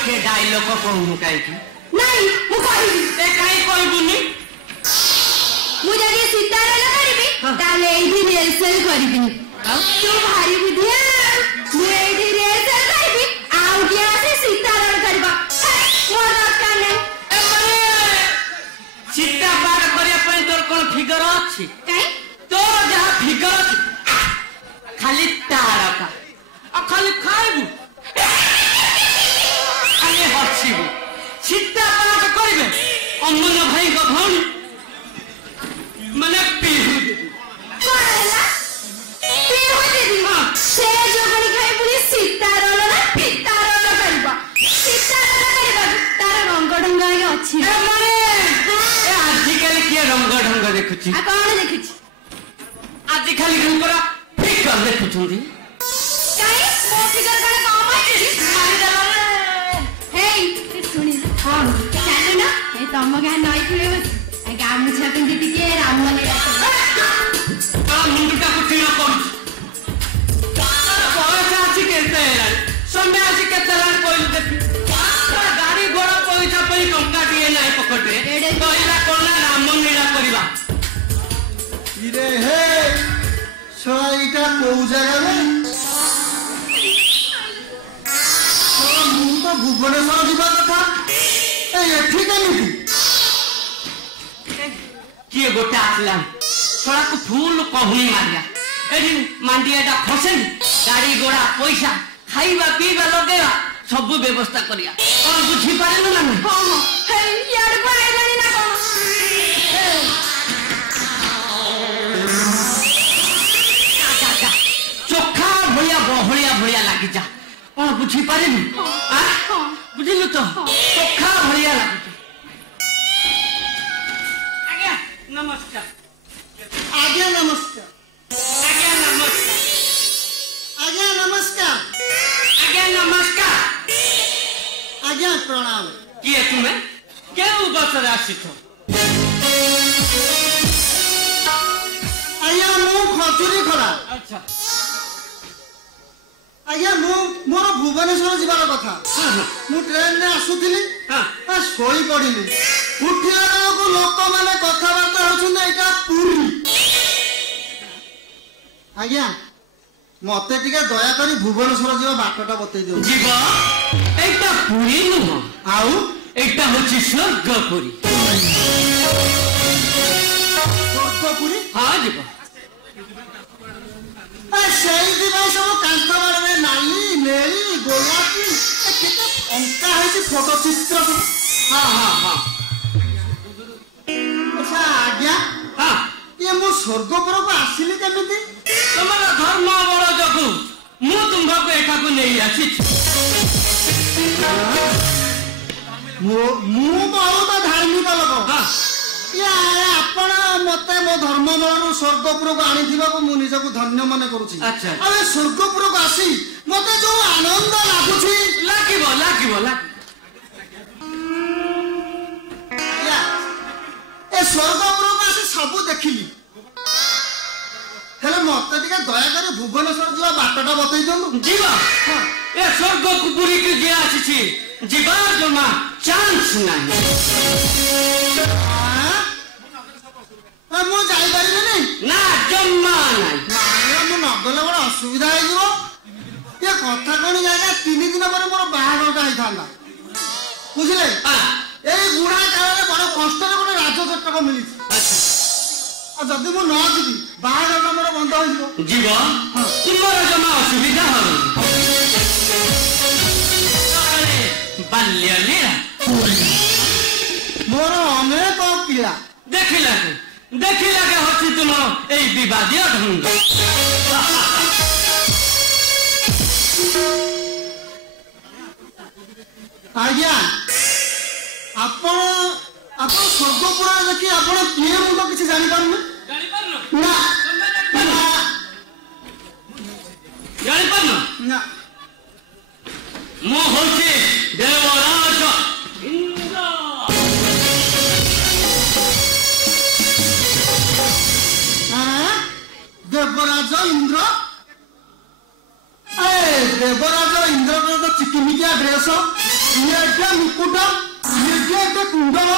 पाखे डायलॉग कहूँ कहीं नहीं मु कहिबी ए कहीं कहबुनी मु जदी सीताराम करिबी ताले एही रिहर्सल करिबी तू भारी बुद्धिया मु एही रिहर्सल करिबी आउ के आसे सीताराम करबा मो दरकार नहीं ए माने सीता पाठ करिया पय तोर कोन फिगर अछि काई तोर जहा फिगर अछि खाली तारका आ खाली खाइबू खाली हसिबू सीता पाठ करिबे अमन भाई को भौणी मने पीहू कोला पीहू दीदी से जो बड़ी खाई पुरी सीताराम ना पिताराम करबा सीताराम करबा तार रंग ढंग आगे अछि ए माने ए आजकल के रंग ढंग देखुची आ कोन देखुची आज खाली हमरा फिकर देखुछुंदी काई मो फिगर कने काम अछि मारी देला हे सुनी हां चालू ना ए तम गा नई खुले बस ए गामुछा पिंदी टिके राम लीला ता मुंडटा को तीन करू बयस आछि केते समय आछि केते लान कोइल देखि गाड़ी घोड़ा पैसा पई टंका दिए नाही पकटे कहिला कोना राम लीला करबा इरे हे सोईटा को जगह में तो मु तो भुवनेश्वर जीवा कथा ए एठी केमिति किए गोटे आसला थोड़ा को फूल कहूनी मारिया एडी मांडियाटा खसेन गाड़ी घोड़ा पैसा खाइबा पीबा लगेबा सब व्यवस्था करिया कोन बुझी पारेनु ना हां हां हे यार को आइलानी ना कोन चोखा भलिया बहलिया भलिया लागि जा कोन बुझी पारेनु हां बुझिलु तो चोखा भलिया लागि आज्ञा नमस्कार आज्ञा नमस्कार आज्ञा नमस्कार आज्ञा नमस्कार आज्ञा नमस्कार आज्ञा प्रणाम किए तुम्हें केउ बसरे आसिथो आज्ञा मु खचुरी खरा अच्छा आज्ञा मु मोर भुवनेश्वर जीवार कथा मु ट्रेन रे आसुथिली हां सोई पडिली उठिला बेलକୁ ଲୋକମାନେ କଥାବାର୍ତ୍ତା ହଉଛନ୍ତି ଏଇଟା ପୁରୀ ଆଜ୍ଞା ମତେ ଟିକେ ଦୟା କରି ଭୁବନେଶ୍ୱର ଯିବା ବାଟଟା ବତେଇ ଦିଅ जीव एटा पुरी नुह ଆଉ एटा होची स्वर्गपुरी ସ୍ୱର୍ଗପୁରୀ हाँ जीव ସେଇଥିପାଇଁ ସବୁ କାନ୍ଥ ବାଡ଼ରେ ନାଲି ନେଳି ଗୋଲାପୀ କେତେ ଅଙ୍କା ହେଇଛି ଫଟୋ ଚିତ୍ର ସବୁ हाँ हाँ हाँ ଆଚ୍ଛା ଆଜ୍ଞା हाँ ଇଏ ମୁଁ ସ୍ୱର୍ଗପୁରକୁ ଆସିଲି କେମିତି तुम्हारा धर्म बड़ जगु मु तुमको एठा को नहीं आसी ମୁଁ ବହୁତ ଧାର୍ମିକ ଲୋକ हाँ ଇଏ ଆପଣ ମତେ ମୋ ଧର୍ମ ବଳରୁ ସ୍ୱର୍ଗପୁରକୁ ଆଣିଥିବାକୁ ମୁଁ ନିଜକୁ ଧନ୍ୟ ମନେ କରୁଛି ଆଚ୍ଛା। ଆଉ ଏ ସ୍ୱର୍ଗପୁରକୁ ଆସି ମତେ ଯୋଉ ଆନନ୍ଦ ଲାଗୁଛି लागिबो लागिबो लाग ଆଜ୍ଞା ଏ ସ୍ୱର୍ଗପୁରକୁ ଆସି ସବୁ ଦେଖିଲି ହେଲେ ମତେ ଟିକେ ଦୟାକରି ଭୁବନେଶ୍ୱର ଯିବା ବାଟଟା ବତେଇ ଦିଅନ୍ତୁ जीव ए स्वर्गपुरी के जे आसी जीवा जमा चांस नहीं ମୁଁ ଯାଇପାରିବିନି ना जमा नहीं ନାଇଁ ମୁଁ ନଗଲେ ବଡ଼ ଅସୁବିଧା ହେଇଯିବ ଇଏ କଥା କଣ ଆଜ୍ଞା 3 ଦିନ ପରେ ମୋର ବାହାଘରଟା ହେଇଥାନ୍ତା ବୁଝିଲେ हाँ ଏଇ ବୁଢା କାଳରେ ବଡ଼ କଷ୍ଟରେ ଗୋଟେ ରାଜଚଟକ ମିଳିଛି अच्छा ଆଉ ଯଦି ମୁଁ ନ ଯିବି ବାହାଘରଟା ମୋର ବନ୍ଦ ହେଇଯିବ जीव तुम्हारा जमा असुविधा हो बाल्य लीला ମୋର ଅନେକ ପିଲା देखिला के होची तुम ए विवादीय ढंग ଆଜ୍ଞା ଆପଣ ଆପଣ ସ୍ୱର୍ଗପୁରରେ ଦେଖି ଆପଣ କିଏ ମୁଁ ତ କିଛି ଜାଣିପାରୁନି ନା ଜାଣିପାରୁନ ନା ମୁଁ ହଉଛି ଦେବରାଜ ଇନ୍ଦ୍ର ଦେବରାଜ ଇନ୍ଦ୍ର ଦେବରାଜ ଇନ୍ଦ୍ର ତ चिकिमिकिया ड्रेस ये एटा मुकुट ये एटा कुंडल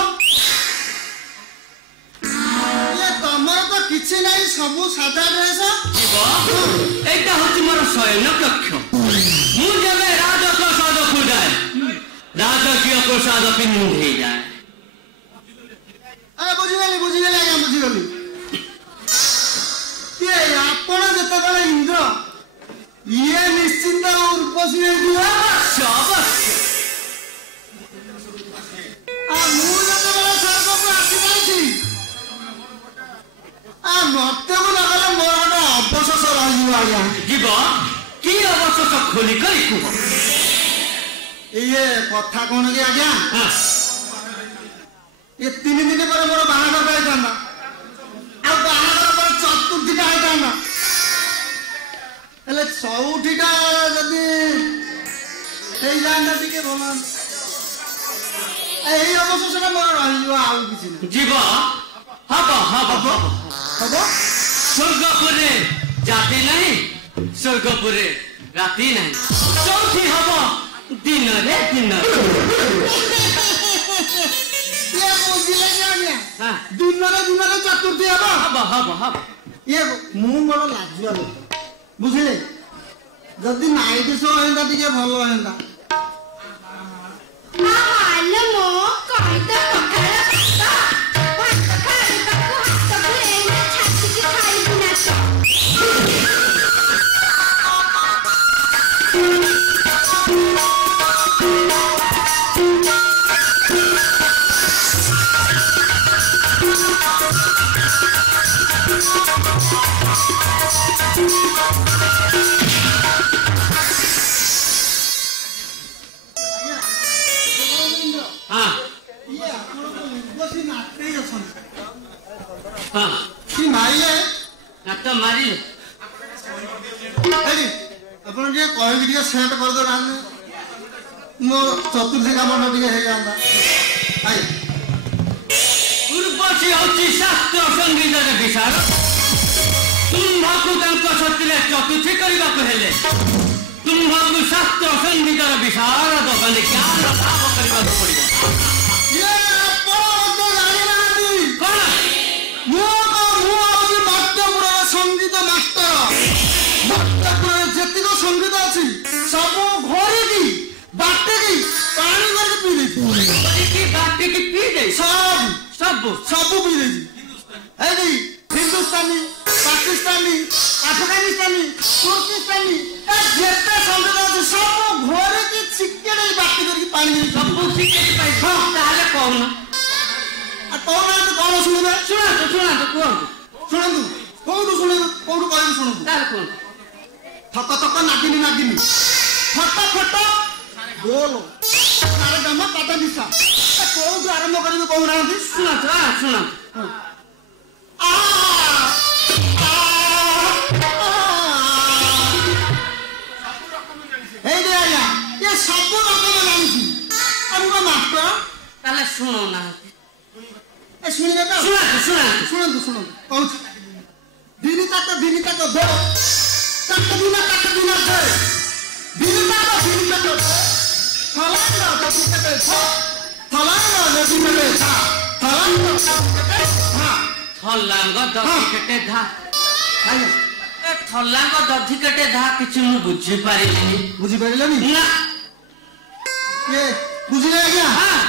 ये तमर तो किछि नहीं सब सादा ड्रेस जीव एटा होची मोर शयन कक्ष मु जबे राजप्रसाद खुदाए राजकीय प्रसाद पिंधि जाए अरे बुझिगली आज्ञा बुझिगली ये आपण जतबेले इंद्र ये निश्चिंत उर्वशी हेतिबा शाबाश आ मु जतबेले स्वर्ग को आसी जाईछि आ मते को लगले मोर गोटे अवशेष रहिबा आज्ञा जीव की अवशेष खोली करी कुह ये कथा कोन के आज्ञा ये 3 दिन पर मोर बाहागर पाइतांदा आ बाहागर पर चतुर्थीटा आइतांदा हेले चौठीटा जदि हेई जांदा टिके भला एही अवशेषटा मोर रहियो आउ किछि नै जीव हब स्वर्गपुरे जाति नहीं स्वर्गपुरे राति नहीं चौथी हब दिन रे दिन ये बुझिले जानिया हां दिन रे चतुर्थी हब ये मु मोर लाजुआ लोक बुझिले जदि नाइट शो हेंदा टिके भलो हेंदा हालो मो कहिता पखाला भात खाई ताको हाथ बुलेना छाती की खाई बिना तो हां ये आपण को उर्वशी नाते असन हां की मारिले नात मारिले एडी आपण जे कहि भिडियो सेट कर दो रान मो चतुर्थी काम न टिके हे जांदा आई उर्वशी होची शास्त्र संगीत रे विशाल तुम्हाकू तांको सतिले चतुर्थी करबा कहले तुम्हाकू शास्त्र संगीत रे विशाल दबने ज्ञान लाभ करबा पड़िबो ये आपण तो जानि नांदी कोन मु आउजी भक्तपुर संगीत मास्टर भक्तपुर जेतिको संगीत अछि सब घरे की बाटे की पानी कर पी ले की बात की पी दे सब पी ले एडी हिंदुस्तानी पाकिस्तानी अफगानिस्तानी तुर्किस्तानी ए जेते संगीत अछि सब घरे की चिकेन बाटे कर पानी सब सिकेट पाई ताले कोन आ कोन कोन सुनिबे सुना तो कोन सुनंदु कोउडु सुनिबे कोउडु कहबे सुनंदु ताले कोन थक थक नागिनी फट फट बोल तारे गमा पाता दिशा ए कोउडु आरंभ करिबे कहू नांदी सुना आ हे दे आया ये सब रकम जानछि हमको मास्टर ताले सुनो ना ए सुनिबे तो सुनंदु कहू दिनी तक दो तक दिना दे दिनी तक फलाना दे फलाना दे थलांग दधिकेटे धा ए थलांग दधिकेटे धा किछि मु बुझी पारिलिनी बुझी पारिलनी ना ये बुझिले आज्ञा हां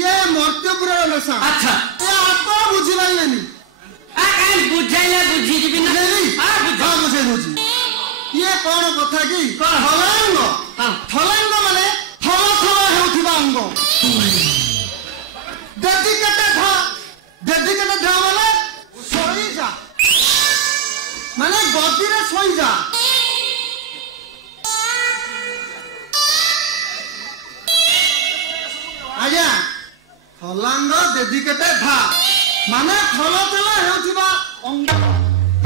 ये मर्त्यपुर नशा अच्छा ये आप बुझी पारिलनी आ काई बुझाइले बुझी दिबी ना हां बुझी ये कौन कथा की कौन? थलांग माने थल थल हेउथिबा अंग डेडिकेटेड धा माने सोई जा माने गदिरे सोई जा आज्ञा थलांग डेडिकेटेड धा माने थल थल हेउथिबा अंग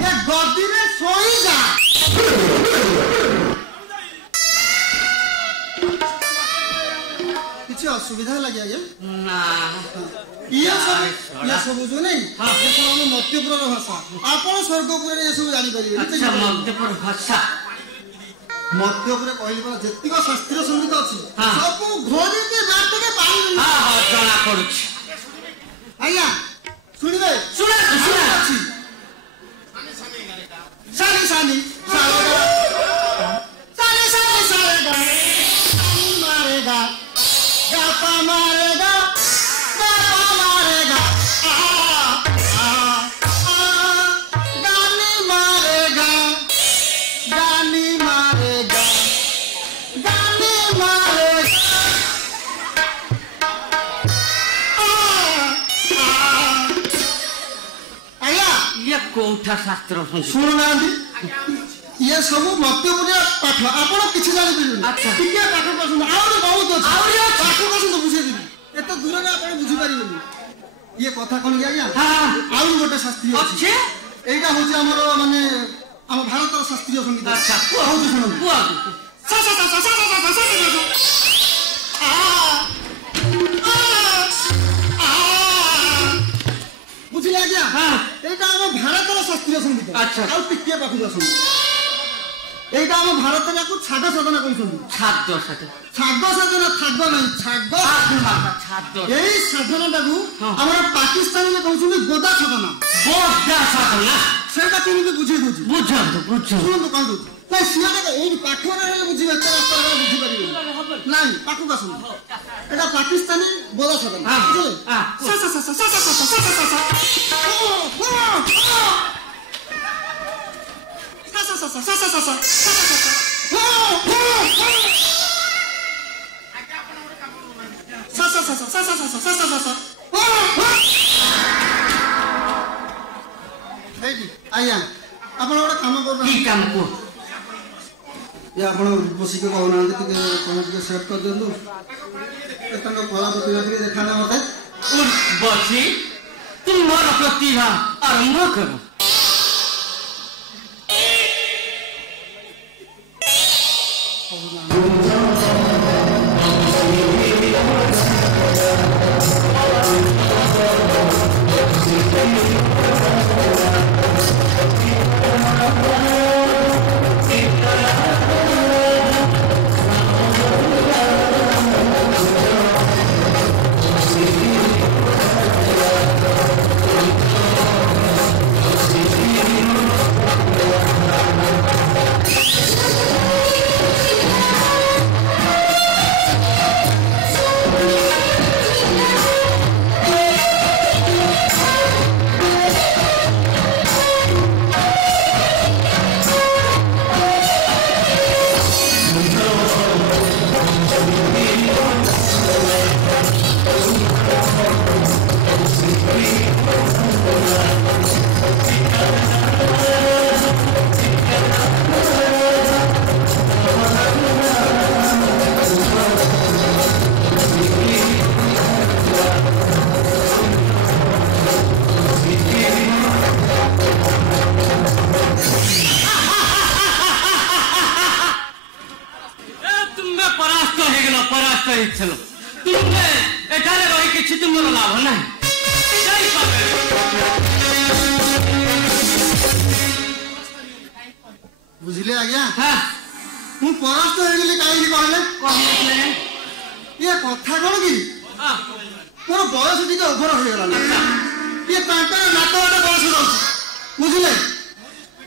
ये गदिरे सोई जा किसी असुविधा लगे आज्ञा ना ये सब जो नहीं ये सब हम मध्यपुर भाषा आपण स्वर्गपुर ये सब जानि परिबे अच्छा मध्यपुर भाषा ମଦ୍ୟପରେ କହିଲି ପରା ଯେତିକ ଶାସ୍ତ୍ରୀୟ ସଙ୍ଗୀତ ଅଛି ହଁ। ସବୁ ଘୋରିକି ବାଟକେ ପାଣି ହଁ ହଁ ଜଣା ପଡୁଛି। ଆଜ୍ଞା ଶୁଣିବେ ଶୁଣା ଶୁଣା ଅଛି ସାନି ସାନି ସାରେଗା ସାନି ସାନି ସାରେଗା ସାନି ମାରେଗା ଗାପା ମାରେଗା ଗାପା ମାରେଗା गानी मारेगा गानी मारेगा गानी मारेगा आया ये कोठा शास्त्र ଶୁଣୁନାହାନ୍ତି ଇଏ ସବୁ ମତ୍ୟପୁରିଆ ପାଠ ଆପଣ କିଛି ଜାଣିପାରିବେନି ଆଚ୍ଛା। ଟିକେ ପାଠକୁ ଆସନ୍ତୁ ଆହୁରି ବହୁତ ଅଛି ଆହୁରି ଅଛି? ପାଠକୁ ଆସନ୍ତୁ ବୁଝେଇଦେବି ଏତେ ଦୂରରେ ଆପଣ ବୁଝିପାରିବେନି ଇଏ କଥା କଣ କି ଆଜ୍ଞା ହଁ। ଆହୁରି ଗୋଟେ ଶାସ୍ତ୍ରୀୟ ଅଛି ଅଛି এইটা হচ্ছে আমার মানে আমার ভারতের শাস্ত্রীয় সঙ্গীত আচ্ছা হচ্ছে শুনুন কুয়াନ୍ତୁ বুঝলে আজ্ঞা হ্যাঁ। এইটা আমার ভারতের শাস্ত্রীয় সঙ্গীত আচ্ছা। আর টিকিয়ে পাখু আসুন এইটা আমার ভারতের ছাগ সাধনা কইছেন ছাদ্য সাথে ছাগ সাধনা ছাগ নাই ছাগ ছাদ্য এই সাধনাটাকু হ্যাঁ। আমার পাকিস্তানে কইছেন গোদা সাধনা ବୋଧା ସାଧନା সেটা কেমনি বুঝিয়ে দউছি ବୁଝନ୍ତୁ ବୁଝନ୍ତୁ শুনুন কাঁদু না সিয়াটা এই পাখরে হেলে বুঝিবে এত রাস্তা বুঝি পারিবে নাই পাখু আসুন এটা পাকিস্তানি গোদা সাধনা হ্যাঁ, বুঝলে হ্যাঁ। সা সা সা সা সা সা সা সা সা সা ଆଜ୍ଞା ଆପଣ ଗୋଟେ କାମ କି କରୁନାହାନ୍ତି କାମ କୁହ ଆପଣ ବସିକି କହୁନାହାନ୍ତି ଟିକେ କଣ ଟିକେ ସେଟ୍ କରିଦିଅନ୍ତୁ ତାଙ୍କ କଳା ପ୍ରତିଭା ଟିକେ ଦେଖାନା ମତେ ବସି ତୁମର ପ୍ରତିଭା ଆରମ୍ଭ କର ତୁମେ ପରାସ୍ତ ହେଇଗଲ ପରାସ୍ତ ହେଇଥିଲ ତୁମେ ଏଠାରେ ରହି କିଛି ତୁମର ଲାଭ ନାହିଁ ବୁଝିଲେ ଆଜ୍ଞା ହଁ ମୁଁ ପରାସ୍ତ ହେଇଗଲି କାହିଁକି କହିଲେ କହିଲେ ଇଏ କଥା କଣ କି ମୋର ବୟସ ଟିକେ ଓଭର ହେଇଗଲାଣି ଇଏ ତାଙ୍କର ନାଟ ଗୋଟେ ବୟସ ରହୁଛି ବୁଝିଲେ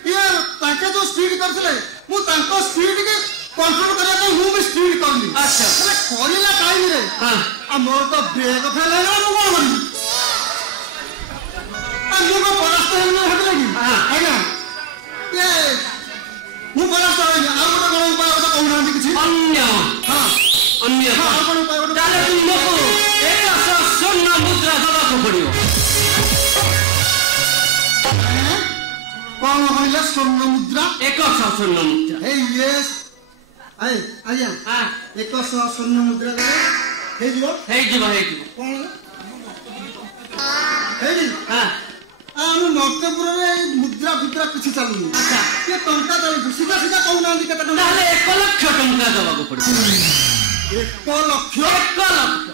ଇଏ ତାଙ୍କେ ଯୋଉ ସ୍ପିଡ୍ କରିଥିଲେ ମୁଁ ତାଙ୍କ ସ୍ପିଡ୍ କେ କଣ୍ଟ୍ରୋଲ କରିବା ପାଇଁ ମୁଁ ବି ସ୍ପିଡ୍ କରିଲି ଆଚ୍ଛା। ହେଲେ କରିଲା ଟାଇମରେ ହଁ ଆଉ ମୋର ତ ବ୍ରେକ୍ ଫେଲ୍ ହେଇଗଲା ମୁଁ କଣ କରିବି ଆଉ ମୁଁ କଣ ପରାସ୍ତ ହେଇଗଲି ଭାବିଲେ କି ହଁ। ଆଜ୍ଞା ଇଏ ମୁଁ ପରାସ୍ତ ହେଇନି ଆଉ ଗୋଟେ କଣ ଉପାୟ ଗୋଟେ କହୁନାହାନ୍ତି କିଛି ଅନ୍ୟ ହଁ ଅନ୍ୟ ହଁ ଆଉ କଣ ଉପାୟ ଗୋଟେ ତାହେଲେ ତୁମକୁ 100 ସ୍ୱର୍ଣ୍ଣ ମୁଦ୍ରା ଦେବାକୁ ପଡିବ କଣ କହିଲେ ସ୍ୱର୍ଣ୍ଣ ମୁଦ୍ରା 100 ସ୍ୱର୍ଣ୍ଣ ମୁଦ୍ରା Hey, yes. Hey, ଆଜ୍ଞା ହଁ 100 ସ୍ୱର୍ଣ୍ଣ ମୁଦ୍ରା ଦେଲେ ହେଇଯିବ ହେଇଯିବ ହେଇଯିବ କଣ ହେଇନି ହଁ ଆମ ନର୍ତ୍ତପୁରରେ ଏଇ ମୁଦ୍ରା ଫୁଦ୍ରା କିଛି ଚାଲୁନି ଆଚ୍ଛା କିଏ ଟଙ୍କା ଚାଲୁଛି ସିଧା ସିଧା କହୁନାହାନ୍ତି କେତେ ଟଙ୍କା ତାହେଲେ 1 ଲକ୍ଷ ଟଙ୍କା ଦେବାକୁ ପଡିବ 1 ଲକ୍ଷ 1 ଲକ୍ଷ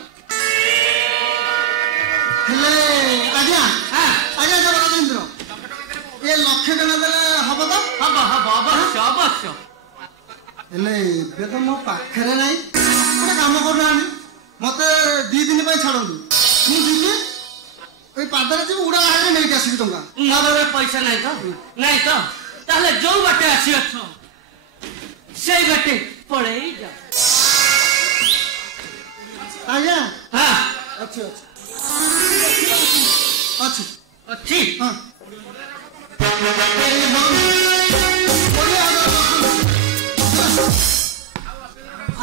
ହେଲେ ଆଜ୍ଞା ହଁ ଆଜ୍ଞା ଜୟ ରାଜେନ୍ଦ୍ର ଏ ଲକ୍ଷେ ଟଙ୍କା ଦେଲେ ହବ ତ ହବ ହବ ଅବଶ୍ୟ ଅବଶ୍ୟ ହେଲେ ଏବେ ତ ମୋ ପାଖରେ ନାହିଁ ଗୋଟେ କାମ କରୁନାହାନ୍ତି ମତେ 2 ଦିନ ପାଇଁ ଛାଡ଼ନ୍ତୁ ମୁଁ ଯିବି ଏଇ ପାଦରେ ଯିବି ଉଡ଼ା ବାହାରେ ନେଇକି ଆସିବି ଟଙ୍କା ମୋର ପଇସା ନାହିଁ ତ ନାଇଁ ତ ତାହେଲେ ଯୋଉ ବାଟେ ଆସିଅଛ ସେଇ ବାଟେ ପଳେଇ ଯାଅ ଆଜ୍ଞା ହଁ ଅଛି ଅଛି ଅଛି ହଁ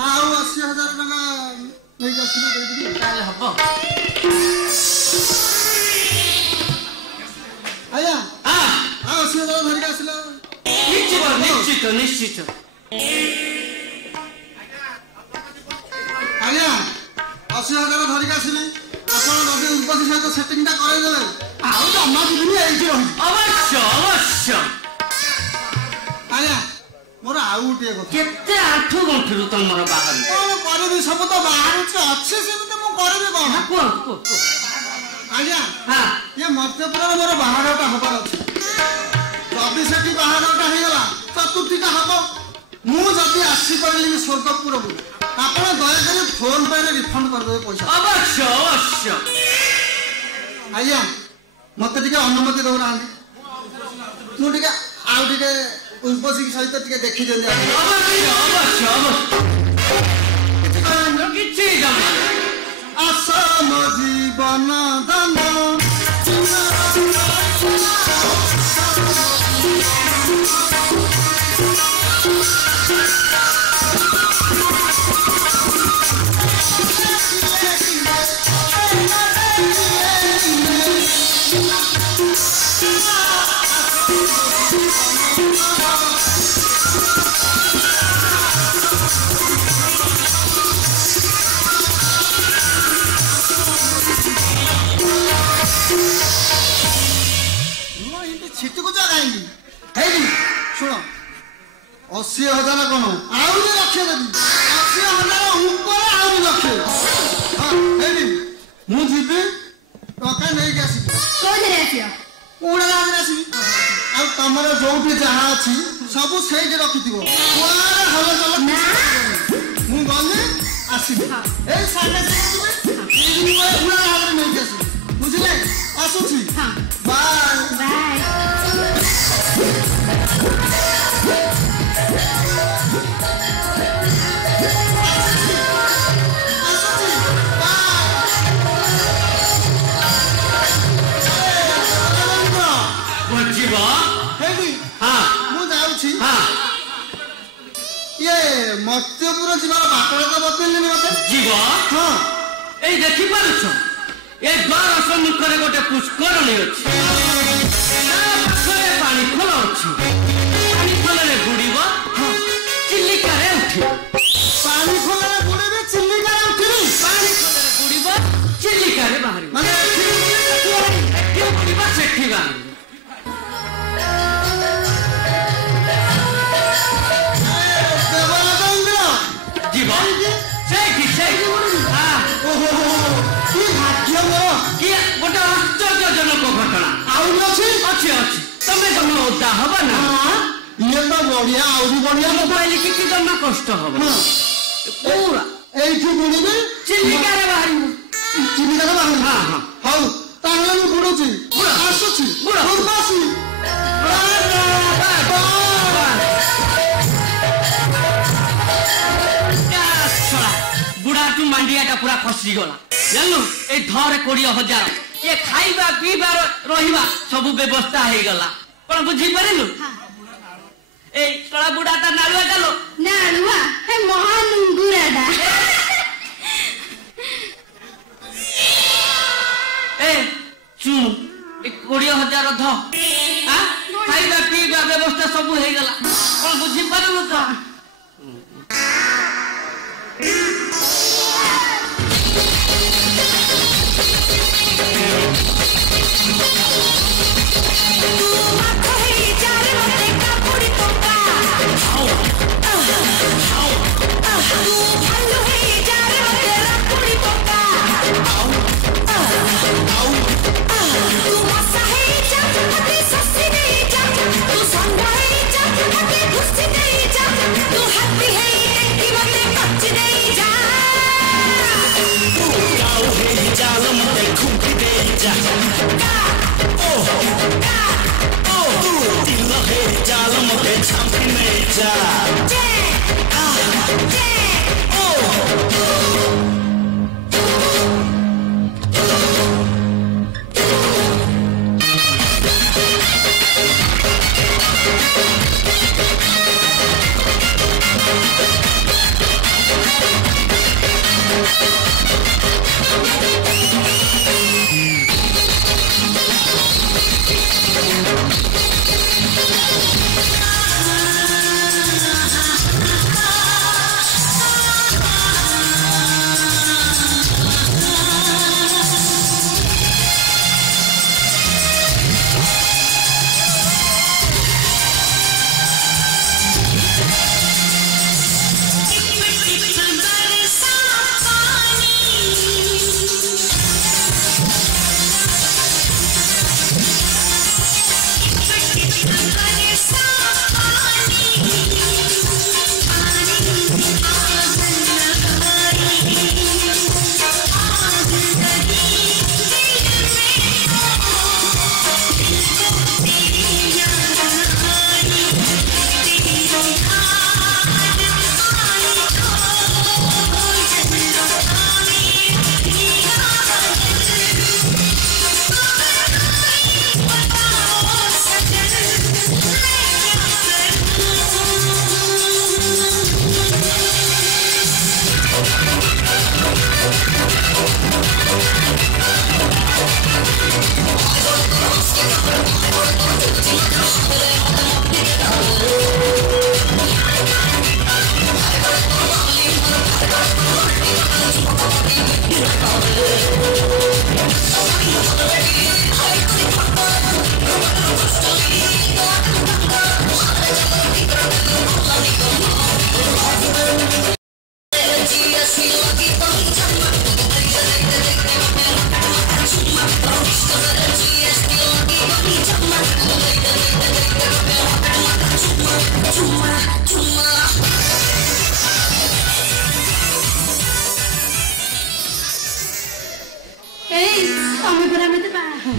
ଆଉ 80,000 ଟଙ୍କା ନେଇକି ଆସିବି ତାହେଲେ ହବ ଆଜ୍ଞା ହଁ ଆଉ 80,000 ଧରିକି ଆସିଲା ନିଶ୍ଚିତ ନିଶ୍ଚିତ ଆଜ୍ଞା 80,000 ଧରିକି ଆସିଲି ଆପଣ ଯଦି ଉର୍ବଶୀ ସହିତ ସେଟିଂଟା କରେଇଦେବେ ଆଉ ଜମା ଯିବିନି ଏଇଠି ରହିବି ଅବଶ୍ୟ ଅବଶ୍ୟ ଆଜ୍ଞା ମୋର ଆଉ ଗୋଟିଏ କଥା କେତେ ଆଣ୍ଠୁ ଗଣ୍ଠୁରୁ ତମର ବାହାରୁ କଣ କରିବି ସବୁ ତ ବାହାରୁଛି ଅଛି ସେମିତି ମୁଁ କରିବି କଣ କୁହ କୁହ ଆଜ୍ଞା ହଁ ଇଏ ମର୍ତ୍ତ୍ୟପୁରରେ ମୋର ବାହାଘରଟା ହବାର ଅଛି ଯଦି ସେଠି ବାହାଘରଟା ହେଇଗଲା ଚତୁର୍ଥୀଟା ହବ ମୁଁ ଯଦି ଆସିପାରିଲିନି ସ୍ୱର୍ଗପୁରକୁ ଆପଣ ଦୟାକରି ଫୋନ ପେରେ ରିଫଣ୍ଡ କରିଦେବେ ପଇସା ଅବଶ୍ୟ ଅବଶ୍ୟ ଆଜ୍ଞା ମତେ ଟିକେ ଅନୁମତି ଦଉନାହାନ୍ତି ମୁଁ ଟିକେ ଆଉ ଟିକେ ଉର୍ବଶୀ ସହିତ ଟିକେ ଦେଖି ଦିଅନ୍ତି ଅବଶ୍ୟ କିଛି ଆସମ ଜୀବନ ଦାନ ଛିଟକୁ କାହିଁକି ହେଇନି ଶୁଣ 80,000 କଣ ଆହୁରି ଲକ୍ଷେ ଦେବି 80,000 ଉପରେ ଆହୁରି ଲକ୍ଷେ ହଁ ହେଇନି ମୁଁ ଯିବି ଟଙ୍କା ନେଇକି ଆସିବି କୋଉଥିରେ ଆସିବ ଉଡ଼ାଜାହାଜରେ ଆସିବି ଆଉ ତମର ଯୋଉଠି ଯାହା ଅଛି ସବୁ ସେଇଠି ରଖିଥିବ କୁଆଡ଼େ ହଲ ଚଲ ମୁଁ ଗଲି ଆସିବି ଏଇ ସାଙ୍ଗେ ଉଡ଼ାଜାହାଜରେ ନେଇକି ଆସିବି ବୁଝିଲେ ଆସୁଛି ବାଏ ବାଏ ମୁଁ ଯାଉଛି ଇଏ ମର୍ତ୍ତ୍ୟପୁର ଯିବାର ବାଟରେ ତ ବତେଇଲେନି ମତେ ଯିବ ହଁ ଏଇ ଦେଖିପାରୁଛ ଏ ଦ୍ୱାର ସମ୍ମୁଖରେ ଗୋଟେ ପୁଷ୍କରଣୀ ଅଛି ତା ପାଖରେ ପାଣି ଖୋଳ ଅଛି ପାଣି ଖୋଳରେ ବୁଡ଼ିବ ଚିଲିକାରେ ଉଠିବ ପାଣି ଖୋଲାରେ ବୁଡ଼ିବି ଚିଲିକାରେ ଉଠିବି ପାଣି ଖୋଳରେ ବୁଡ଼ିବ ଚିଲିକାରେ ବାହାରିବ ମାନେ ଏଠି ବୁଡ଼ିବ ସେଠି ବାହାରିବ ଯିବ ସେଇଠି ସେଇଠି କି ଭାଗ୍ୟ ମୋର କିଏ ଗୋଟେ ଆଶ୍ଚର୍ଯ୍ୟଜନକ ଘଟଣା ଆହୁରି ଅଛି ଅଛି ଅଛି ତମେ ଜମା ଓଦା ହବ ନା ଇଏ ତ ବଢିଆ ଆହୁରି ବଢିଆ ମୋବାଇଲ କିଛି ଜମା କଷ୍ଟ ହବ ପୁରା ଏଇଠି ବୁଡ଼ିବି ଚିଲିକାରେ ବାହାରିବ ଚିଲିକାରେ ବାହାରିବି ହଁ ହଁ ହଉ ତାହେଲେ ମୁଁ ବୁଡୁଛି ଆସୁଛି ଉର୍ବଶୀ ବୁଢାଠୁ ମାଣ୍ଡିଆଟା ପୁରା ଖସିଗଲା ଜାଣିଲୁ ଏଇ ଧରେ 20,000 ଇଏ ଖାଇବା ପିଇବାର ରହିବା ସବୁ ବ୍ୟବସ୍ଥା ହେଇଗଲା କଣ ବୁଝିପାରିଲୁ ଏଇ କଳା ବୁଢାଟା ନାଳୁଆ ଚାଲ ନାଳୁଆ ହେ ମହାନୁଙ୍ଗୁରାଟା ଏ ଶୁଣୁ ଏ 20,000 ଧ ଖାଇବା ପିଇବା ବ୍ୟବସ୍ଥା ସବୁ ହେଇଗଲା କଣ ବୁଝିପାରିଲୁ ତ जा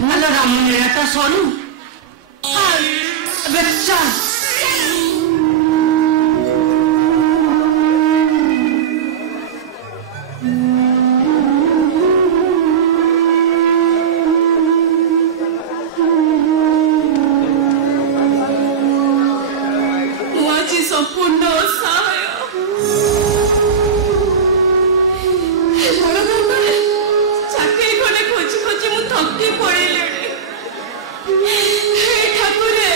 Halo Ramon ya sonu. Betul. Wajib sempurna saya. ଚାକିରି ଖଣ୍ଡେ ଖୋଜି ଖୋଜି ମୁଁ ଥକି ପଡ଼ିଲିଣି। ହେ ଠାକୁରେ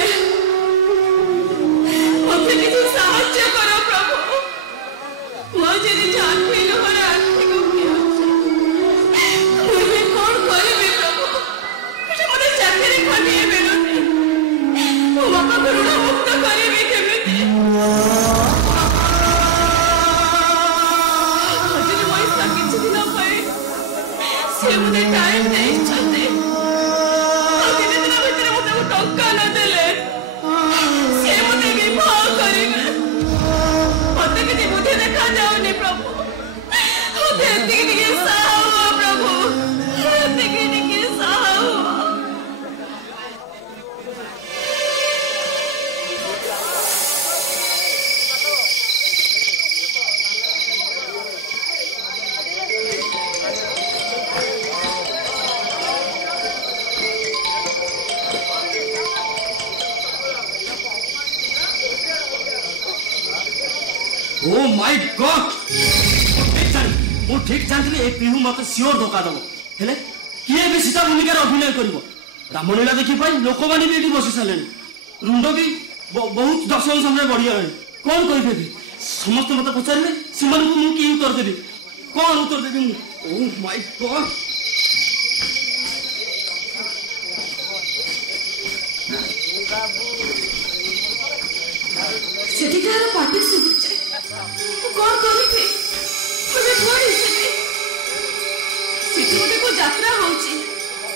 ମୋତେ କିଛି ସାହାଯ୍ୟ କର ପ୍ରଭୁ। ମୋ ଯେ ନିଜ ଆଖି ଲୁହରେ ଆଖି ଗମ୍ଭୀର ମୁଁ ଏବେ କ'ଣ କରିବି ପ୍ରଭୁ? ମୋତେ ଚାକିରି ଖଣ୍ଡିଏ ମିଳୁନି। ମୋ ବାପାକୁ ଋଣ ମୁକ୍ତ କରିବି କେମିତି? କିଛି ଦିନ ପାଇଁ ସେ ମୋତେ ଟାଇମ୍ ଦେଇଛନ୍ତି। ଆଉ 3 ଦିନ ଭିତରେ ମୁଁ ତାକୁ ଟଙ୍କା ନ ଦେଲେ ସେ ମୋତେ ବିବାହ କରିବେ। ମୋତେ କିଛି ବୁଦ୍ଧି ଦେଖାଯାଉନି ପ୍ରଭୁ। ମୋତେ ଏତିକି ଟିକେ ସାହା ହୁଅ ପ୍ରଭୁ, ଏତିକି ଟିକେ ସାହା ହୁଅ। ओ माय गॉड मु ठीक जानଥିଲି ए पिहु मते सियोर धोका दबो हेले किए भी सीता भूमिकार अभिनय करिवो रामलीला देखि पाई लोक माने भी एठी बसी सालेनी रुंड भी बहुत दर्शक सामने बढ़िया है कौन कहि देबी समस्त मते पचारले सिमन को मु की उत्तर देबी कौन उत्तर देबी ओ माय गॉड ସେଠିକାର ପାଟି ଶୁଭୁଛି। ମୁଁ କ'ଣ କରିବି? ମୁଁ କୁଆଡ଼େ ଯିବି? ସେଠି ଗୋଟେ କୋଉ ଯାତ୍ରା ହଉଛି।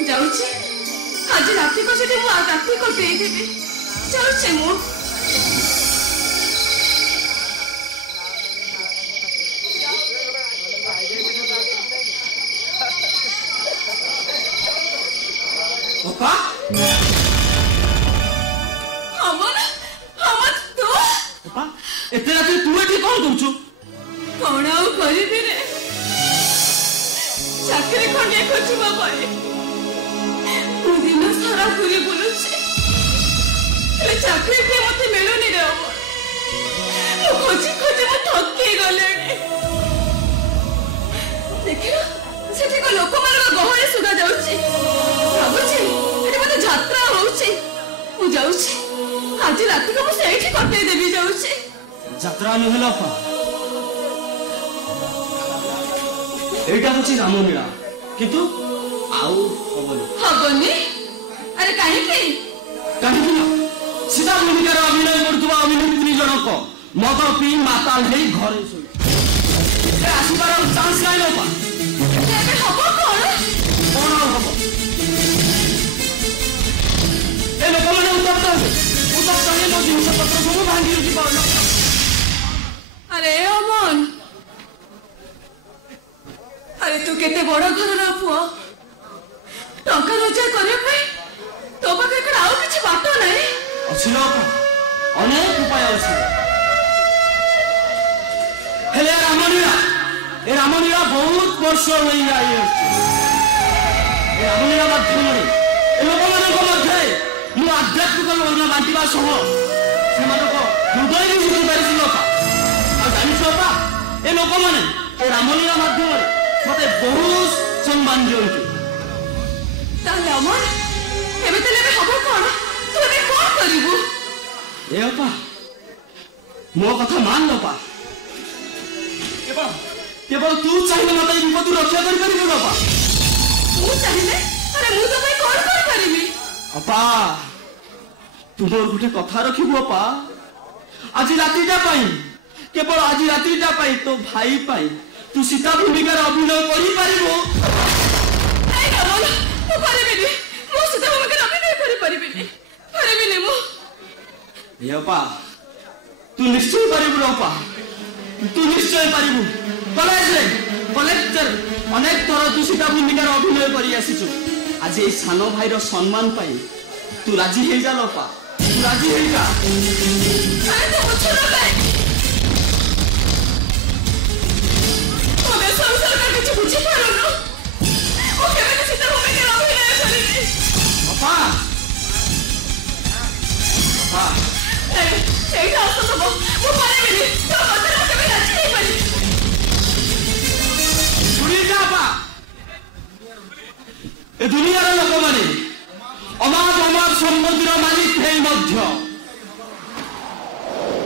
ଯାଉଛି ଆଜି ରାତିକ ସେଠି ମୁଁ ରାତି କଟେଇଦେବି। ଯାଉଛି ମୁଁ। पापा अमन अमन तू पापा घुरी बुलुछे हेले चाकरी के मते मिलुनी रे मो खोजी खोजी मो थकी गले देखियो सेठी को लोक मानक गहळे सुगा जाउची भाबुची एठी मते यात्रा होउची मु जाउची आज राति को मु सेठी कटे देबी जाउची যাত্রা নহলা পা এইটা হচ্ছে রামলীলা কিন্তু আউ হবনি আরে কাহিকি কাহিকি না সীতা ভূমিকার অভিনয় করুবা অভিনেত্রী জনক মদ পি মাতাল হেই ঘরে শুই আসিবার চান্স নাই পা ଏବେ ହବ କଣ କଣ ହବ ଏ ଲୋକମାନେ ଉତ୍ତପ୍ତ ହେବେ ଉତ୍ତପ୍ତ ହେଲେ ମୋ ଜିନିଷ ପତ୍ର ସବୁ ଭାଙ୍ଗି ଯିବ अरे अमन अरे तू केते बड़ घर पुओ टंका रोजगार करने तो पाखे आउ किसी बाट नहीं अच्छी ना अनेक उपाय अच्छी हेले रामलीला बहुत वर्ष हो रामलीला माध्यम लोक मध्य मु आध्यात्मिक बांटा सह से हृदय भी बुझी पारी जानिस बापा ए लोक मैंने रामलीला माध्यम मत बहुत सम्मान दिखती अमन एबे हम कौन तू ए कौन करू ए बापा मो कथा मान बापा केवल तू चाहिए मत विपद रक्षा कर बापा तू चाहिए अरे मु तो भाई कौन कर परिबी अपा तुम गोटे कथा रखिबु अपा आज रातिटा पाई केवल आज रातिटा पाई तो भाई पाई तू सीता भूमिकार अभिनय करि पारिबो नहीं कमल मु परिबिनी मु सीता भूमिकार अभिनय करि परिबिनी परिबिनी मु ए अपा तू निश्चय पारिबु अपा तू निश्चय पारिबु कॉलेज अनेक थर तू सीता भूमिकार अभिनय करि आसीछु आज ए सानो भाईर सम्मान पाई तू राजी हे जा लोपा तू राजी हे जा अरे तो मुझे ना भाई मैं संसार का कुछ बुझी पारो न ओ केबे सीता भूमिकार अभिनय करिनी अपा अपा ए आसो सब मु परिबिनी तो मत केबे राजी हे पारी सुनी जा अपा ए दुनिया रे लोक माने अमार संबंधीर मालिक हे मध्य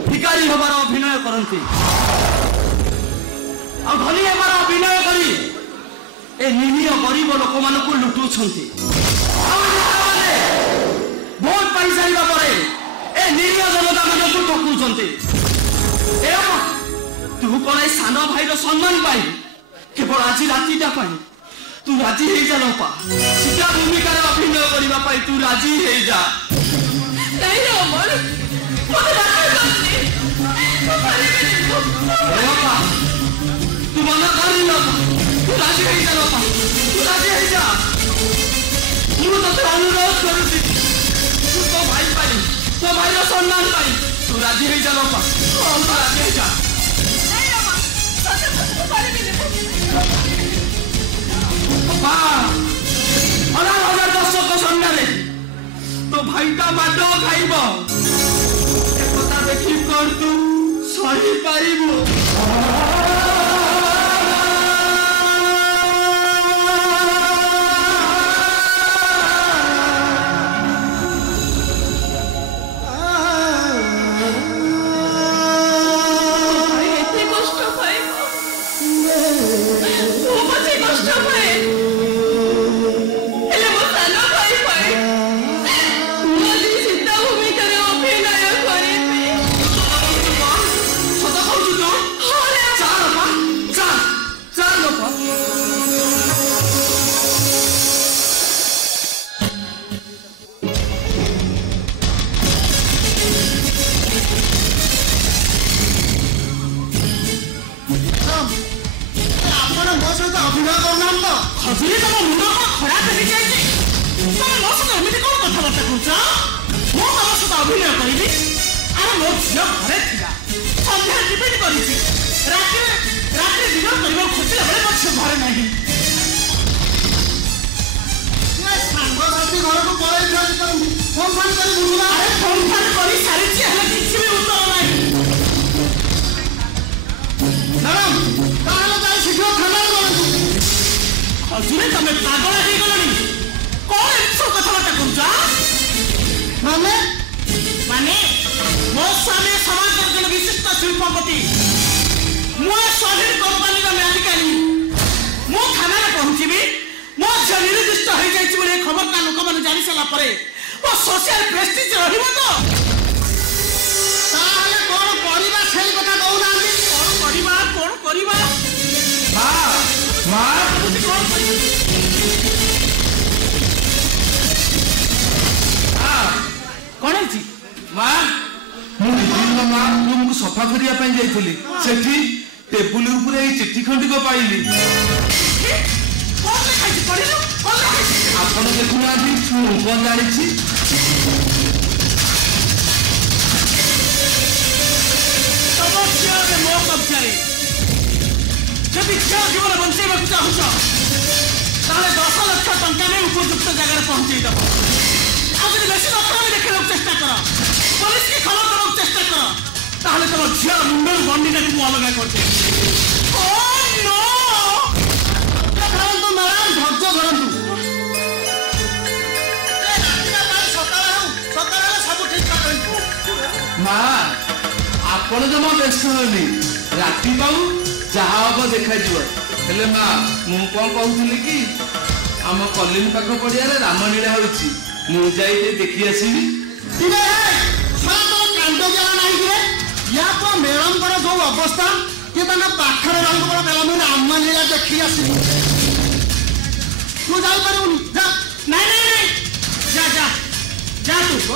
भिकारी हबार अभिनय करती धनी हबार अभिनय करी ए निरीह गरीब लोक मान लुटुंट भोट पाई सारा पर ए निरीह जनता मान ठकुंट तू कौन सान भाईर सम्मान पाई केवल आज रातिटा पाई तू राजी हे जा लोपा सीता भूमिकार अभिनय करने तू राजी हे जा नहीं अमर मत राजी तू मना कर तू राजी हे जा लोपा तू राजी हे जा मु तो अनुरोध करूची तू तो भाई पाई तो भाईर सम्मान पाई तू राजी हे जा लोपा तू राजी हे जा नहीं अमर सच तू परिबिनी हजार दर्शक सामने तो भाईटा माड खाइब एकता देखी कर तू सही पारिबु ସାଙ୍ଗସାଥି ଘରକୁ ପଳେଇଛନ୍ତି ଖଜୁରୀ ତମେ ପାଗଳ ହେଇଗଲଣି କଣ ଏମିତି ସବୁ କଥାବାର୍ତ୍ତା କରୁଛ ମାନେ ମାନେ ମୋ ସ୍ୱାମୀ ସମାଜର ଜଣେ ବିଶିଷ୍ଟ ଶିଳ୍ପପତି ମୁଁ ସ୍ୱାଧୀନ କମ୍ପାନୀର ମାଲିକାଣୀ ମୁଁ ଥାନାରେ ପହଞ୍ଚିବି ମୋ ଝିଅ ନିରୁଦ୍ଦିଷ୍ଟ ହେଇଯାଇଛି ବୋଲି ଖବରଟା ଲୋକମାନେ ଜାଣି ସାରିଲା ପରେ ମୋ ସୋସିଆଲ ପ୍ରେଷ୍ଟିଜ ରହିବ ତ ତାହେଲେ କଣ କରିବା ସେଇ କଥା କହୁନାହାନ୍ତି କଣ କରିବା କଣ ହେଇଛି ମା ମୁଁ ବିଭିନ୍ନ ମା ରୁମକୁ ସଫା କରିବା ପାଇଁ ଯାଇଥିଲି ସେଠି ଟେବୁଲ ଉପରେ ଏଇ ଚିଠି ଖଣ୍ଡିକ ପାଇଲି ଆପଣ ଦେଖୁନାହାନ୍ତି ମୁଁ କଣ ଜାଣିଛି ତମ ଝିଅ ଏବେ ମୋ କବ୍ଜାରେ ଯଦି ଝିଅ ଜୀବନ ବଞ୍ଚେଇବାକୁ ଚାହୁଁଛ ତାହେଲେ 10 ଲକ୍ଷ ଟଙ୍କା ନେଇ ଉପଯୁକ୍ତ ଜାଗାରେ ପହଞ୍ଚେଇ ଦେବ ଆଉ ଯଦି ବେଶୀ ମାତ୍ରାରେ ଦେଖିବାକୁ ଚେଷ୍ଟା କର ପୋଲିସକି ଖବର ଦେବାକୁ ଚେଷ୍ଟା କର ତାହେଲେ ତମ ଝିଅର ମୁଣ୍ଡରୁ ଗଣ୍ଡିଟାକୁ ମୁଁ ଅଲଗା କରିଦେବି ଧରନ୍ତୁ ମ୍ୟାଡାମ ଧୈର୍ଯ୍ୟ ଧରନ୍ତୁ ସକାଳ ସବୁ ଠିକ ଠାକ ମା ଆପଣ ଜମା ବ୍ୟସ୍ତ ହେବେନି ରାତି ପାଉ ଯାହା ହବ ଦେଖାଯିବ ହେଲେ ମା ମୁଁ କଣ କହୁଥିଲି କି ଆମ କଲିମ ପାଖ ପଡିଆରେ ରାମଲୀଳା ହେଉଛି ମୁଁ ଯାଇ ଦେଖି ଆସିବି ମ୍ୟାଡମଙ୍କର ଯୋଉ ଅବସ୍ଥା କି ତାଙ୍କ ପାଖରେ ରହିବ ମୁଁ ରାମଲୀଳା ଦେଖି ଆସିବି ତୁ ଯାଇପାରିବୁନି ଯା ନାଇଁ ଯା ତୁ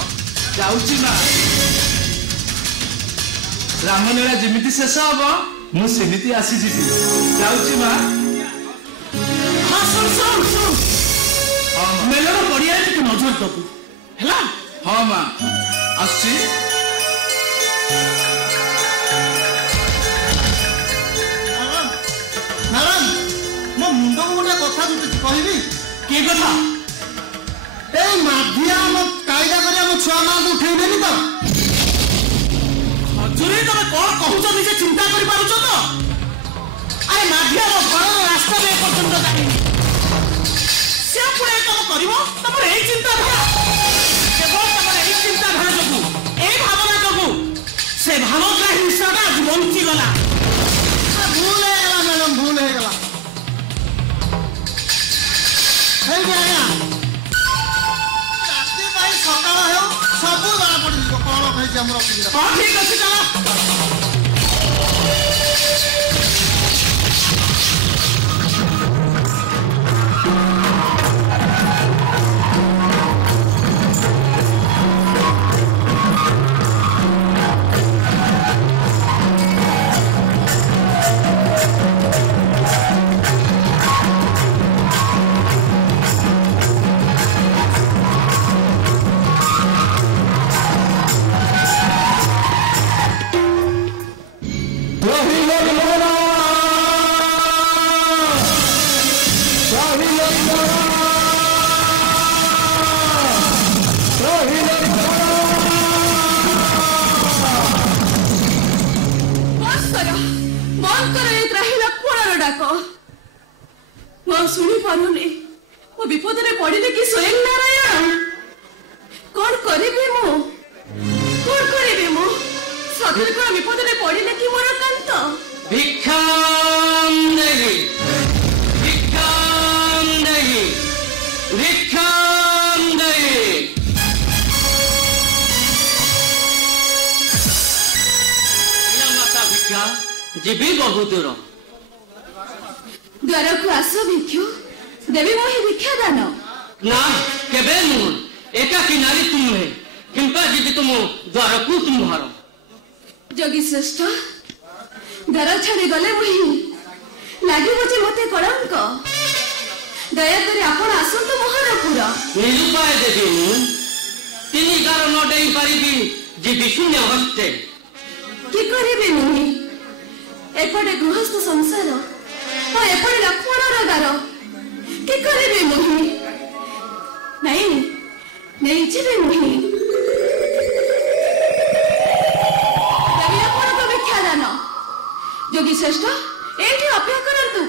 ଯାଉଛି ମା ରାମଲୀଳା ଯେମିତି ଶେଷ ହବ ମୁଁ ସେମିତି ଆସିଯିବି ଯାଉଛି ମା ହଁ ଶୁଣ ମେଲଣ ପଡ଼ିଆରେ ଟିକେ ନଜର ଦବୁ ହେଲା ହଁ ମା ଆସୁଛି ମ୍ୟାଡାମ ମୋ ମୁଣ୍ଡକୁ ଗୋଟେ କଥା କହିବି କି କଥା ଏଇ ମାଧିଆ ଆମ କାଇଦା କରି ଆମ ଛୁଆ ମାନଙ୍କୁ ଉଠେଇବେନି ତ ଖଜୁରୀ ତମେ କଣ କହୁଛ ନିଜେ ଚିନ୍ତା କରିପାରୁଛ ତ ଆରେ ମାଧିଆର ଘରର ରାସ୍ତା ବି ଏପର୍ଯ୍ୟନ୍ତ ଜାଣିନି ସେ ପୁଣି ଏ କାମ କରିବ ତମର ଏଇ ଚିନ୍ତାଧାରା କେବଳ ତମର ଏଇ ଚିନ୍ତାଧାରା ଯୋଗୁ ଏଇ ଭାବନା ଯୋଗୁ ସେ ଭାବଗ୍ରାହୀ ନିଶାଟା ଆଜି ବଞ୍ଚିଗଲା ଭୁଲ ହେଇଗଲା ମ୍ୟାଡାମ ଭୁଲ ହେଇଗଲା ହେଇକି ଆଜ୍ଞା ରାତି ପାଇଁ ସକାଳ ହେଉ ସବୁ ଜଣା ପଡିଯିବ କଣ ହେଇଛି ଆମର ଅସୁବିଧା ହଁ ଠିକ ଅଛି ଚାଲ शुणी पारुनी मो विपदरे पड़िले कि स्वयं नारायण कौन करिबे मो सदर कोन विपदरे पड़िले कि मोर कांत भिक्षाम देहि माता भिक्षा जीवी बहु दूर द्वार को आस भिक्षु देवी मोहि भिक्षा दान ना केबे नु एका किनारी तुम है किंपा जीवी तुम द्वार को तुम्हार जोगी श्रेष्ठ द्वार छाड़ी गले मोहि लागि बजे मते कलंक दया करी आपण आसंत महारापुर निरुपाय देवी तिनी गार न देई परिबी जीवी शून्य हस्ते कि करिबे मोहि एपटे गृहस्थ संसार और एपटे लक्ष्मण गार कि करिबे मोहि नहीं नहीं जीवे मोहि देवी आपण को भिक्षा दान जोगी श्रेष्ठ एठी अपेक्षा करंतु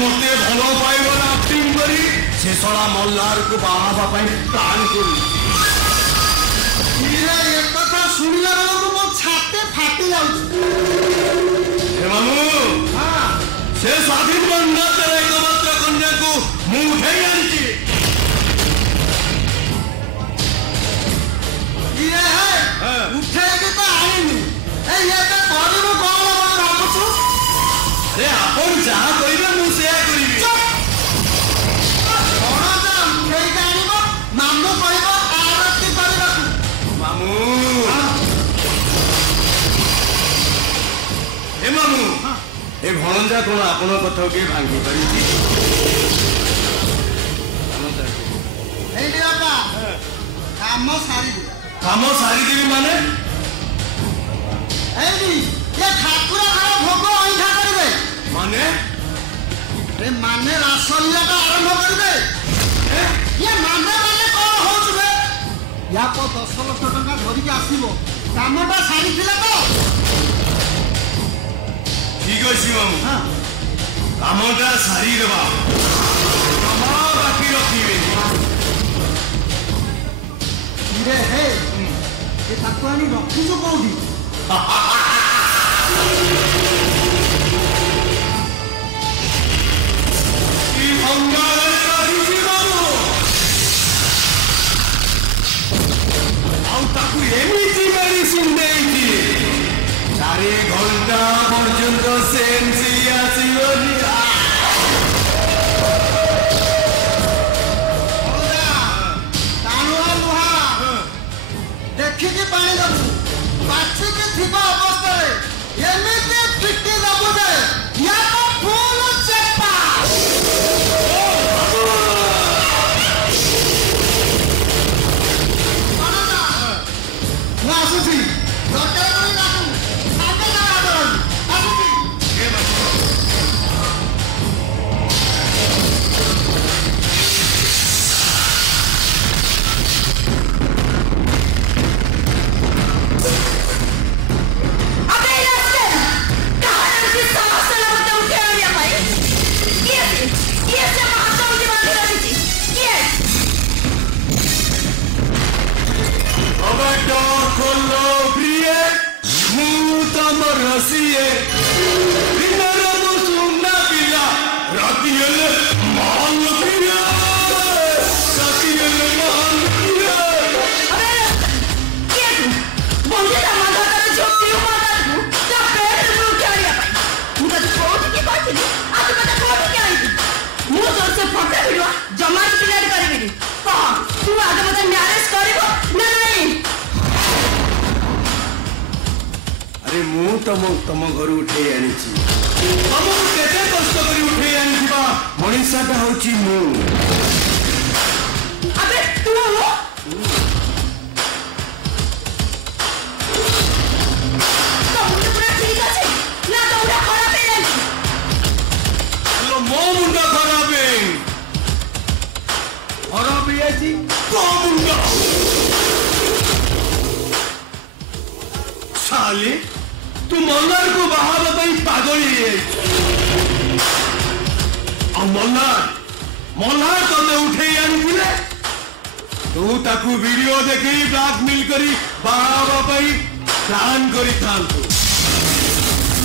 मते भलो पाइबो ना एक्टिंग करी से सला मल्लार को बाहा पाई प्लान करी ये कथा सुनिला बेलକୁ ମୋ ଛାତି ଫାଟି ଯାଉଛି। हे मामू हां से स्वाधीन बंदा तेरे एकमात्र कन्या को मु उठाई आनची ये है उठेगी तो आईनी ए ये तो करबो कोन भाबुछु। अरे आपण जहा कहिबे मु सेया करिबी कोन जा उठेई आनिबो मामू कहबो आरती କରିବାକୁ मामू हे मामू ए भणंजा कोन आपण कथा के भांगी पारिछि एडी बाबा काम सारी देवी माने एडी ये ठाकुर घर भोग अइठा करबे माने ए माने रासलीलाटा आरंभ करबे ये माने कोन होउछबे या को 10 लाख टका धरि के आसीबो कामटा सारी थिला तो ठीक अछि मामू हां कामटा सारी देबा कामा बाकी रखिबे रे हे ये तत्वानी रखिजो कोडी की भंगार करिछि मामू आउ ताकू एमिति मेडिसिन देइछि 4 घंटा पर्यंत सेन्सी आसीबोनी तानुआ लुहा देखि के पानी दबु पाछी के थिबा अवस्था रे एमिति फिटी दबु दे या तो फूल चेपा अनना ମୁଁ ଆସୁଛି ଦରକାର କରି ଡାକୁ ସାଙ୍ଗେ ଯାଅ ଆସୁଛି अबे रास्ते कहां की समस्या लगते उठे आया भाई ये से महात्मा की बात रही ये अब डोर खोलो प्रिय मु तमर रसिए बिनर मु सुनना पिला रातियले मान पिया रातियले मान पिया अबे ये बोलते ना माथा कर झोपती हूं माथा तू ता पेट में उठे आया भाई मुझे तो कोट की बात थी आज मैं कोट के आई थी मु जोर से फटा भिड़वा जमा क्लियर करबी कह तू आगे मते मैरिज करबो ना नहीं अरे मु तम घर उठे आनिछि तमको केते कष्ट करी उठे आनिबा मनीषाटा होची मु अबे तू तो मुझे पूरा ठीक है ना तो उड़ा खराब है हेलो मो मुंडा खराब है जी को मुंडा साले तू मल्लार को बाहा भाई पागल है मल्लार तते उठे आनिथिले तू ताकू वीडियो देखी ब्लैकमेल करी बाहा भाई प्लान करी थांतु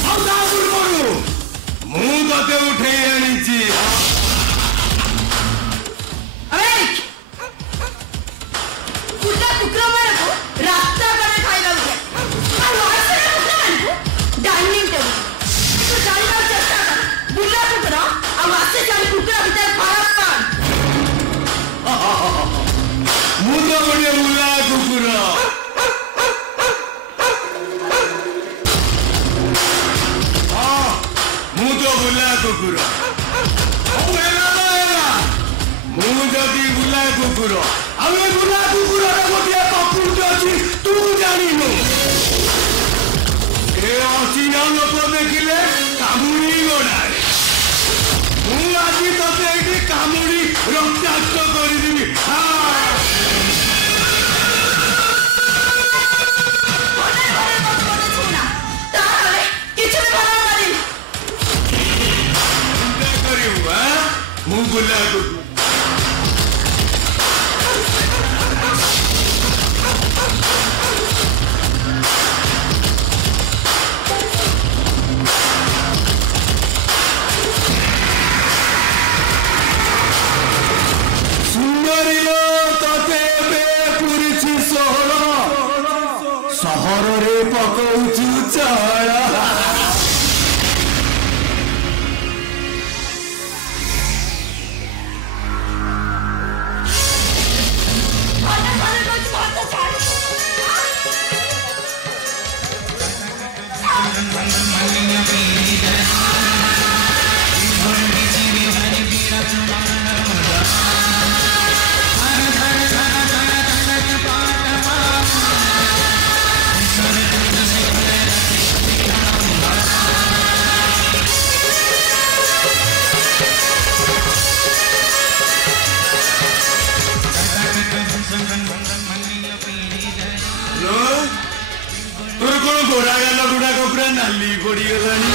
आ दाबुर करू मु तते उठे आनिछि अबे कुत्ता कुकरा मारे को रास्ता करे खाइला उठे और वाइस रे कुत्ता मारे को डाइनिंग टेबल तो जानिबा चेष्टा कर बुला कुकरा और वासे जानी कुकरा भीतर खराब कर मु तो बड़े बुला कुकुरा मु तो बुला कुकुरा मु जदि बुला कुकुर आमे बुला कुकुर गोटे प्रकृति अच्छी तू जानिनु ए अचिना लोक देखिले कामुड़ी गोड़ाए मु आज तते एठी कामुड़ी रक्ताक्त करदिबी ବୁଲା ସୁନ୍ଦରୀଲୋ ତତେ ଏବେ ପୁରିଛି ଷୋହଳ ସହରରେ ପକଉଛୁ ଚଳ ତୋର କଣ ଗୋରା ଗାଲ ଗୁଡାକ ପୁରା ନାଲି ପଡିଗଲାଣି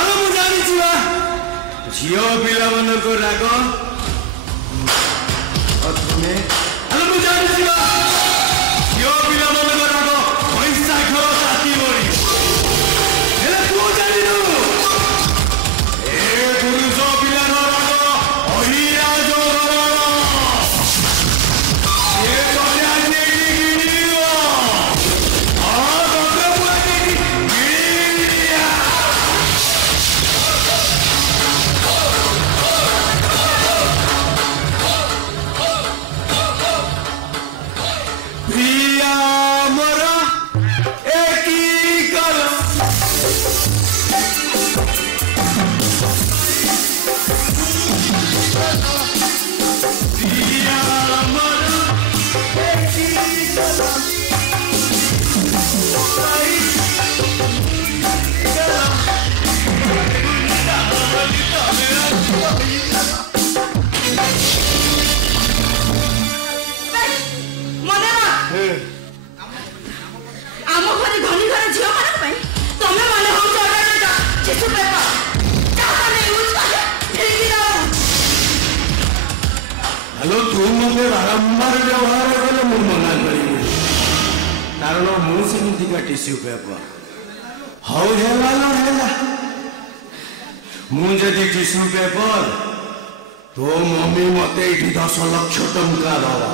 ଆରେ ମୁଁ ଜାଣିଛି ବା ଝିଅ ପିଲାମାନଙ୍କ ରାଗ ପ୍ରଥମେ ଆରେ ମୁଁ ଜାଣିଛି ବା ଝିଅ ପିଲାମାନଙ୍କ ରାଗ ପଇସା ଘର ରାତି ବଳି ହେଲେ ତୁ ଜାଣିନୁ ଏ ପୁରୁଷ ପିଲାର ରାଗ ଅହିରାଜ हेलो तू मते बारंबार व्यवहार कले मु मना करी कारण मुझे का टिश्यू पेपर हौ हेला मुझे टिश्यू पेपर तो मम्मी मते 10 लाख टंका दवा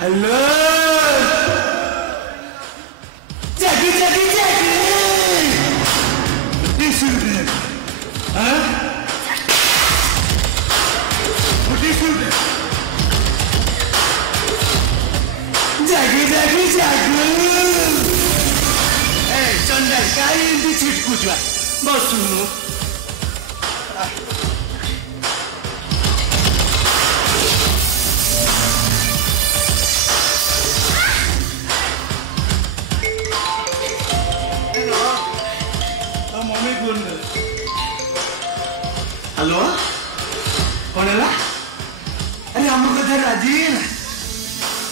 हेलो जागी जागी जागी हाँ जागी जागी जागी ए चंदा काई इंदी छिटकू जुआ बसुनु मम्मी कौन हेलो कौन है अरे हम कथा राजी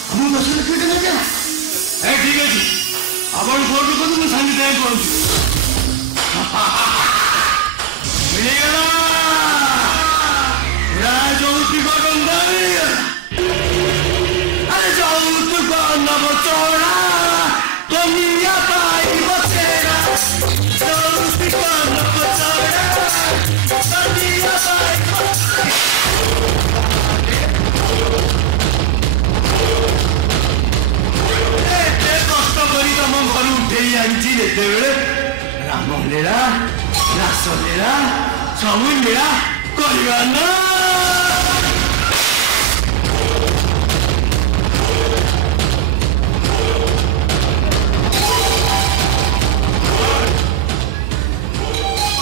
हम दस लक्ष टका क्या ठीक है अपन फोन को मैं सांगे दे कौन मिलेगा राजौती को गंगा अरे जौत को न बचोड़ा दुनिया पाई बचेगा जौत को न बचोड़ा दुनिया पाई तम घर उठे आनी जिते राम लीला रास लीला सब लीला करवा ना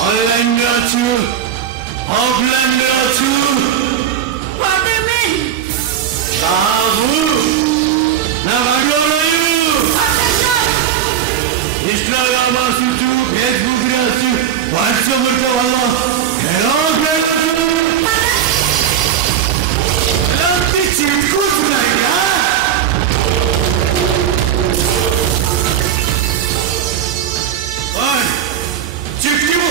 ऑनलाइन अच्छू ऑफलाइन अच्छू बाबू ना भाग्य इंस्टाग्राम आसुचु फेसबुक रे आसु व्हाट्सएप रे वाला हेलो लंबी चिटकू सुनाइया ओए चिट्ठी वो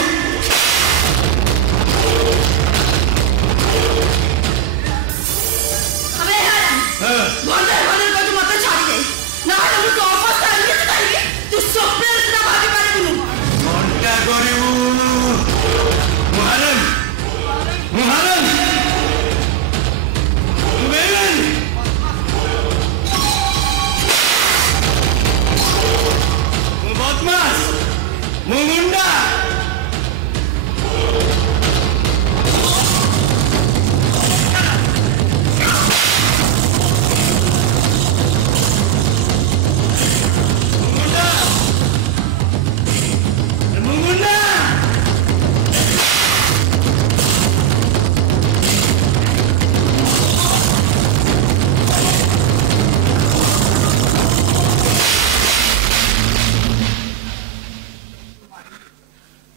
अबे यार गोंदर गोंदर को मत छाड़ी दे ना हम तो ऑफिस आएंगे तो करेंगे तू स्वप्न से ना भागे पारे घंटा करू मुहर्रम मुहर्रम मुबेन मुबदमाश मुमुंडा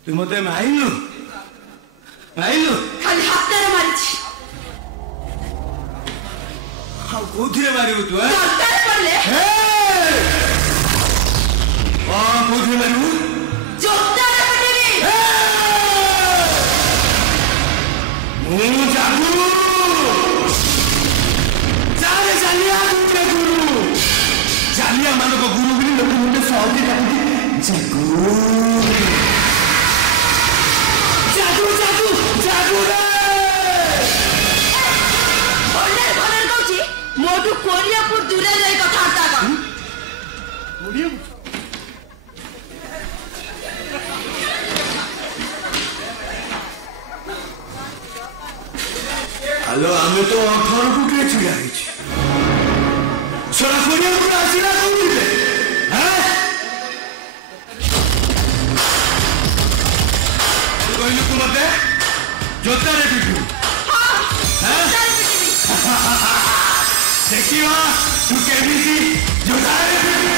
तू मते माइलु खाली हाथ रे मारिछि हाउ कोथिरे मारिबु तू हाथ पड़ले हे कोथिरे मारिबु जोता रे पटेरी मु जागु जाले जालिया गुरु जालिया मानो को गुरु बिन लोक मुंडे साउदी जागु जागु जागु जागु रे भले भले कहूची मोटू कोरियापुर दूरे जाई कथार्ता का हेलो हमें तो 18 फुट छिड़ा हिच सोना कोरियापुर आसीना कहूले हैं कहलु तू मते जोता रे बिटू देखिवा तू केबीसी जोता रे बिटू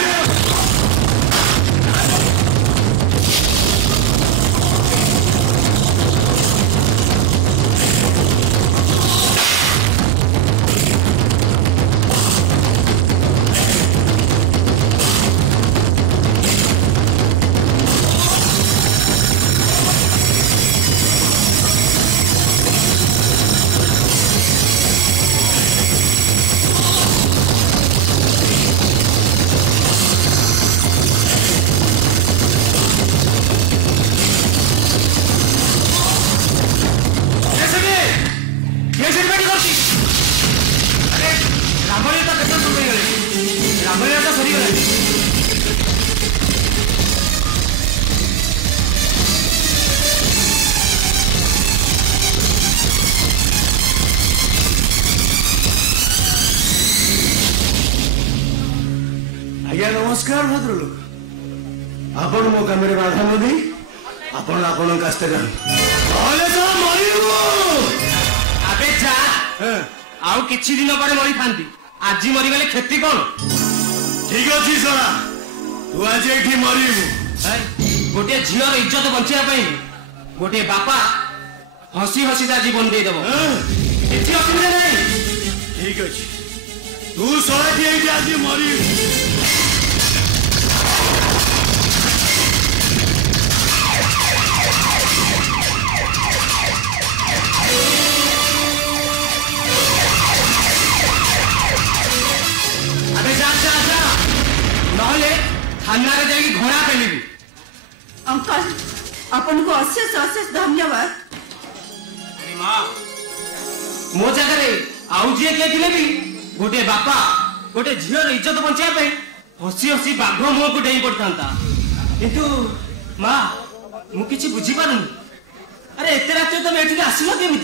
ରାମଲୀଳା ତ ସରିଗଲାଣି। आज्ञा नमस्कार भद्रलोक आपण मो काम बाधा नदी आपण आपण आबे जा आउ किछि दिन पर मरी थांती आज मरीगले क्षति कौन ठीक अच्छी सरा तू आज ये मरबू गोटे झीर इज्जत बचा गोटे बापा हसी हसी ता जीवन देदेव किसी असुविधा नहीं। ठीक अच्छे तू शहे आज मरबू थाना जाकि घोड़ा पेलिबी। अंकल अपन को अशेष अशेष धन्यवाद। मो जगह आउ जी के भी गोटे बापा गोटे झीर इज्जत बचाई हसी हसी बाघ मुह को डेई पड़ता किंतु माँ मुझे बुझी पारुनी अरे एत रात तुम ये आसम केमी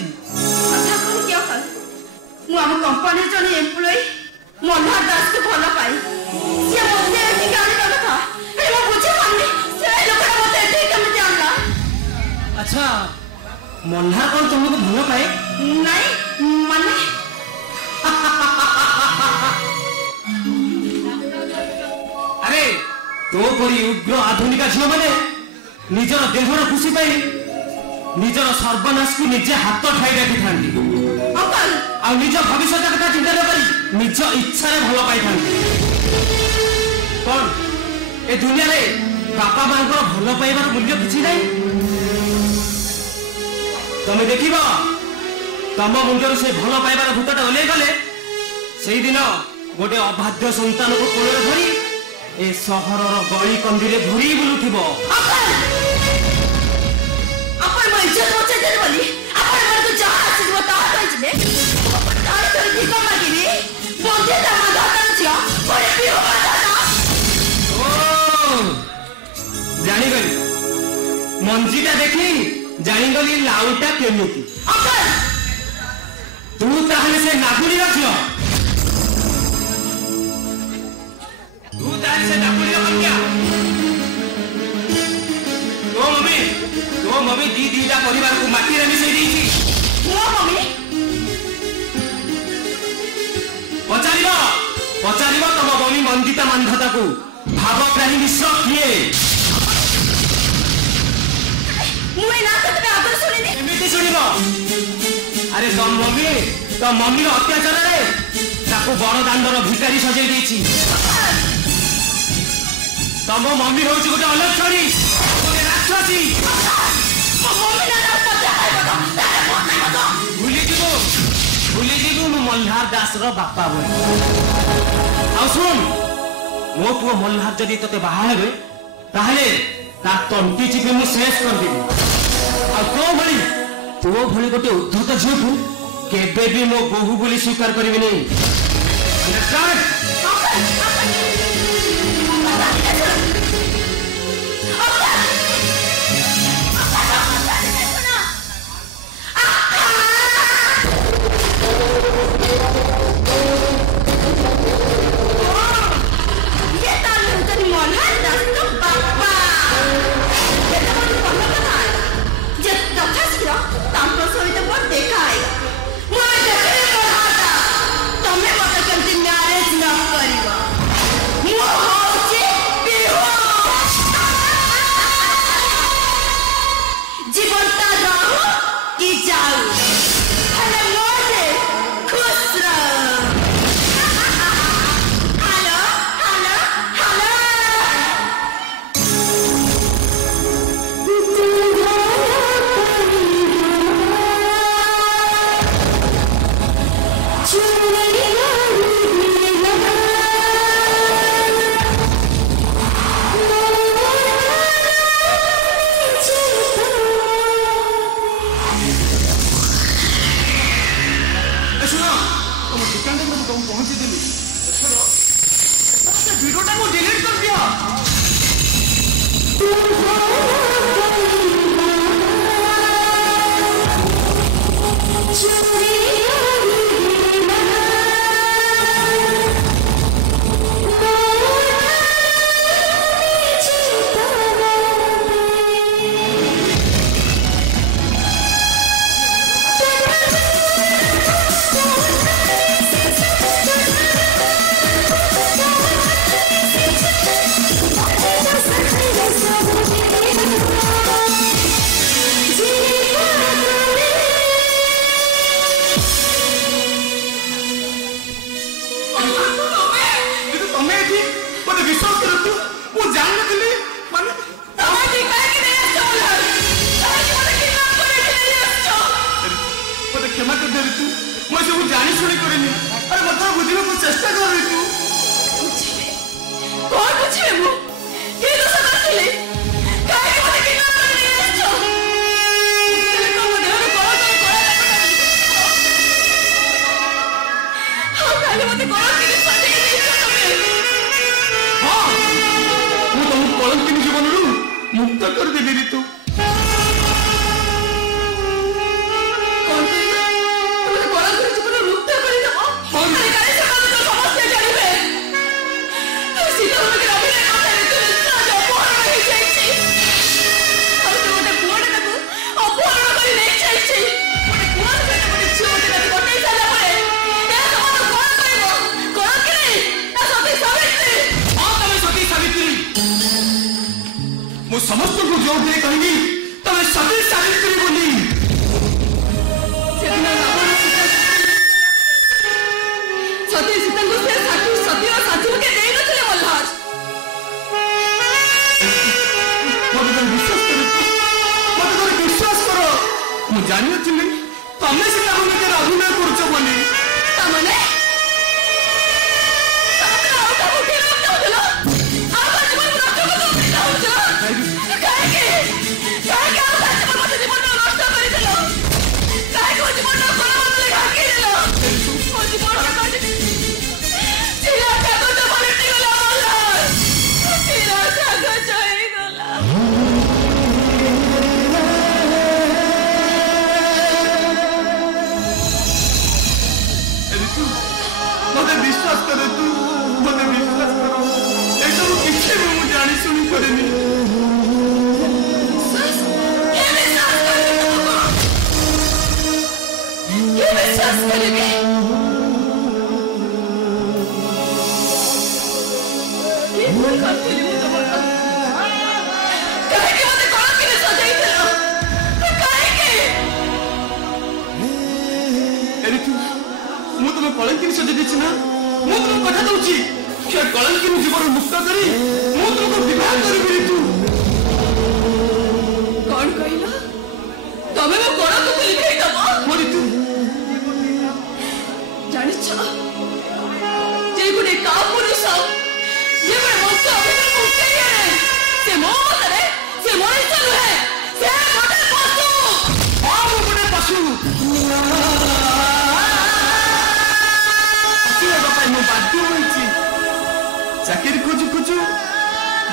आम कंपनी जन एम्प्लॉय मनोहर दास को भल पाई अच्छा मनोहर कौन तुमको भल पाए नहीं माने अरे तो परी उग्र आधुनिक झील मैंने निजर देहर खुशी पाई निजर सर्वनाश को निजे हाथ ठाई रखी था निज भविष्य कथा चिंता न करी निज इच्छा भल पाई कौन ए दुनिया रे बापा मां भल पाइबार मूल्य किसी नहीं तमें देख तम मुंडर से भल पाइबार भूतटा ओल्लै गले से दिन गोटे अबाध्य संतान को कोल धरी ए सहर गली कंदी घूरी बुलुथिब जागली मंजीटा देखी जागली लाउटा केमिति तू ताहले से नागुड़ी रखियो तू ताहले से नागुड़ी रखिया तो मम्मी दी दीटा परिवार को माटी रे मिसई देची मो मम्मी पचारिबो तम मम्मी मंदिता मानधता को भावग्राही मिश्र किए मुए ना तो तुम्हें आदर सुनिनी एमिति सुनिबो अरे तो मम्मी अत्याचार रे ताको बड़ दांडर भिकारी सजाई देची तम मम्मी होची गोटे अलक्षणी गोटे राक्षसी भूली जीवु मु मल्हार दास रो बापा बोली आ सुन मो पुओ मल्हार जदि तते बाहा हेबे ताहले ता तंटी चिपे मु शेष कर देबी आ तो भली गोटे उद्धत झील को केबे भी मो बहु बोली स्वीकार करिबि नहीं अंडरस्टैंड देखा है समस्त को जोर दे कहेंगी तमें सती सावित्री बोली सती सीता को से साथी सती और साथी के दे नथिले मल्हार मत विश्वास करो मु जानि छिली तमे सीता को के अभिनय करछ बोली तमने मते विश्वास करे तू मते विश्वास करो ए सब किछि मु जानि सुनि करेनी विश्वास करेंगे ये भूल करते लिए तो बोला कहे कि मुझे कौन किने सजाई थे तो कहे कि एरी तू मु तुम कलंकिनी सजे दिछि ना मु तुम कथा दउछि के कलंकिनी जीवन मुक्त करी मु तुमको विवाह करबी तू कौन कहिला तमे मो कोन को लिखाई दबो मोरी तू जानि छ जे गुने का पुरुष जे गुने मस्त अभिनय मुक्ति है से मो मतरे से मनुष्य है से गोटे पशु आ गुने पशु मु बाध्य होइछि चाकरी खोजु खोजु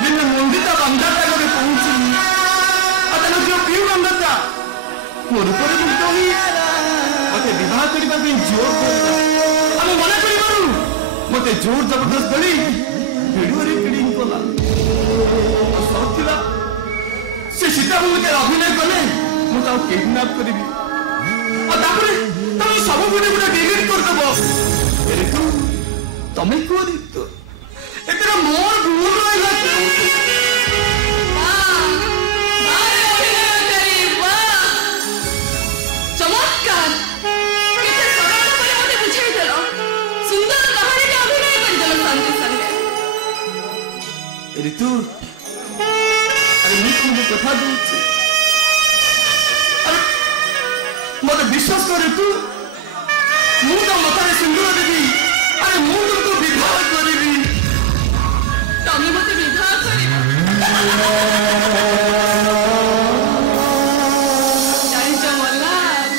दिन मंदिता बंदाता गरे पहुंची अतन जो पिउ बंदाता मोर पर मुक्त होई मते विवाह करबा पे जोर करता हम मना करिबारु मते जोर जबरदस्त बड़ी वीडियो रिकॉर्डिंग कोला तो सौथिला से सीता के अभिनय कले मु ता किडनैप करबी और तापरे तुम सब गुने गुने डिलीट कर दबो अरे तू तमे कोरी तो एतरा मोर भूल रहला चमत्कार केते सरल बोले मते बुझाई देलो सुंदर कहानी के अभिनय कर देलो संगे संगे ऋतु अरे मैं तुमको कथा दूची अरे मते विश्वास कर ऋतु मु तो मतारे सिंदूर देवी अरे मु तुमको विवाह करिबी तमे मते विवाह करिबो जानि छ मल्हार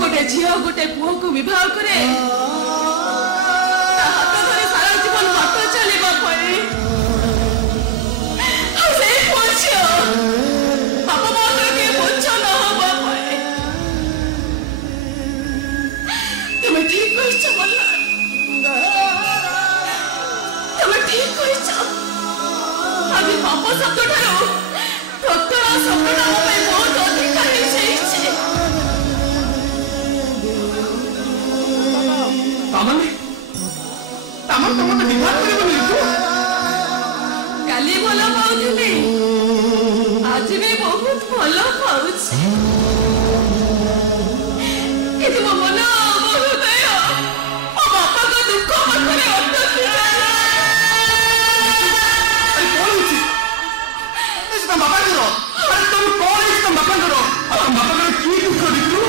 गोटे झियो गोटे पुओ को विवाह करे তুমি ঠিক কইছো মল্লা, তুমি ঠিক কইছো। আমি পাপ শব্দটারও ভক্তরা শব্দটা আমার ପାଇଁ ବହୁତ ଅଧିକା ହେଇଯାଇଛି। ତାମାନେ ତମେ ମତେ ବିବାହ କରିବନି ତୁ? କାଲି ଭଲ ପାଉଥିଲି, ଆଜି ବି ବହୁତ ଭଲ ପାଉଛି, କିନ୍ତୁ ମୋ ମନ ମୋ ହୃଦୟ ମୋ ବାପାଙ୍କ ଦୁଃଖ ପାଖରେ ଅଟକି ଗଲା। କଣ ହେଇଛି? ତମ ବାପାଙ୍କର? ତମେ କଣ ହେଇଛି ତମ ବାପାଙ୍କର? ତମ ବାପାଙ୍କର କି ଦୁଃଖ ଦେଖିଲୁ?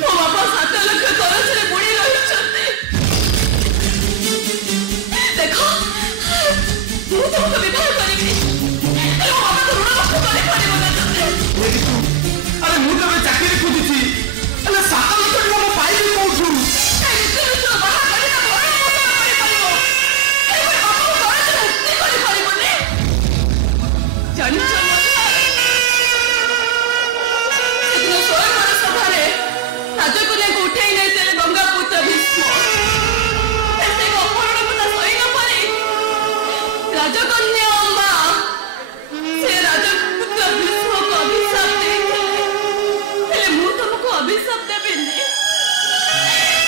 ମୋ ବାପା 7 ଲକ୍ଷ କରଜରେ ବୁଡ଼ି ରହିଛନ୍ତି। ଦେଖ, ମୁଁ ତମକୁ ବିବାହ କରିବି, ହେଲେ ମୋ ବାପାଙ୍କ ଋଣ ମୁକ୍ତ କରିପାରିବ ନା ତମେ? ଆରେ ମୁଁ ତମେ ଚାକିରି ଖୋଜୁଛି, ହେଲେ 7 ଲକ୍ଷ ଟଙ୍କା ମୁଁ ପାଇବି କୋଉଠୁ? ବାହା କରିଲେ ଘର ମତନ କରିପାରିବ, ଏଇଭଳି ବାପାଙ୍କୁ କରଜରେ ମୁକ୍ତି କରିପାରିବନି। ଜାଣିଛ ସେଦିନ ସ୍ୱୟଂବର ସଭାରେ ରାଜକନ୍ୟାକୁ ଉଠେଇ ନେଇଥିଲେ ଗଙ୍ଗା ପୁତ୍ର ଭୀଷ୍ମ। ସେ ଅପହରଣ କଥା ସହି ନ ପାରି ରାଜକନ୍ୟା ଅମ୍ବା ସେ ରାଜପୁତ୍ର ଭୀଷ୍ମକୁ ଅଭିଶାପ ଦେଇଥିଲେ। ହେଲେ ମୁଁ ତମକୁ ଅଭିଶାପ ଦେବିନି,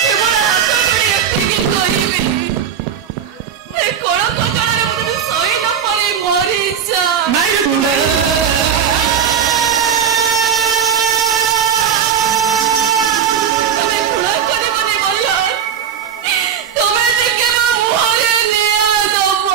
କେବଳ ହାତ ଯୋଡ଼ି ଏତିକି କହିବି, ଏ କଳଙ୍କ ଜଳରେ ମୁଁ ତମେ ସହି ନ ପାରି ମରିଯା। ତମେ ଘୃଣ କରିବନି ମଲ୍ଲ, ତମେ ଟିକେ ମୋ ମୁହଁରେ ନିଆଁ ଦବ।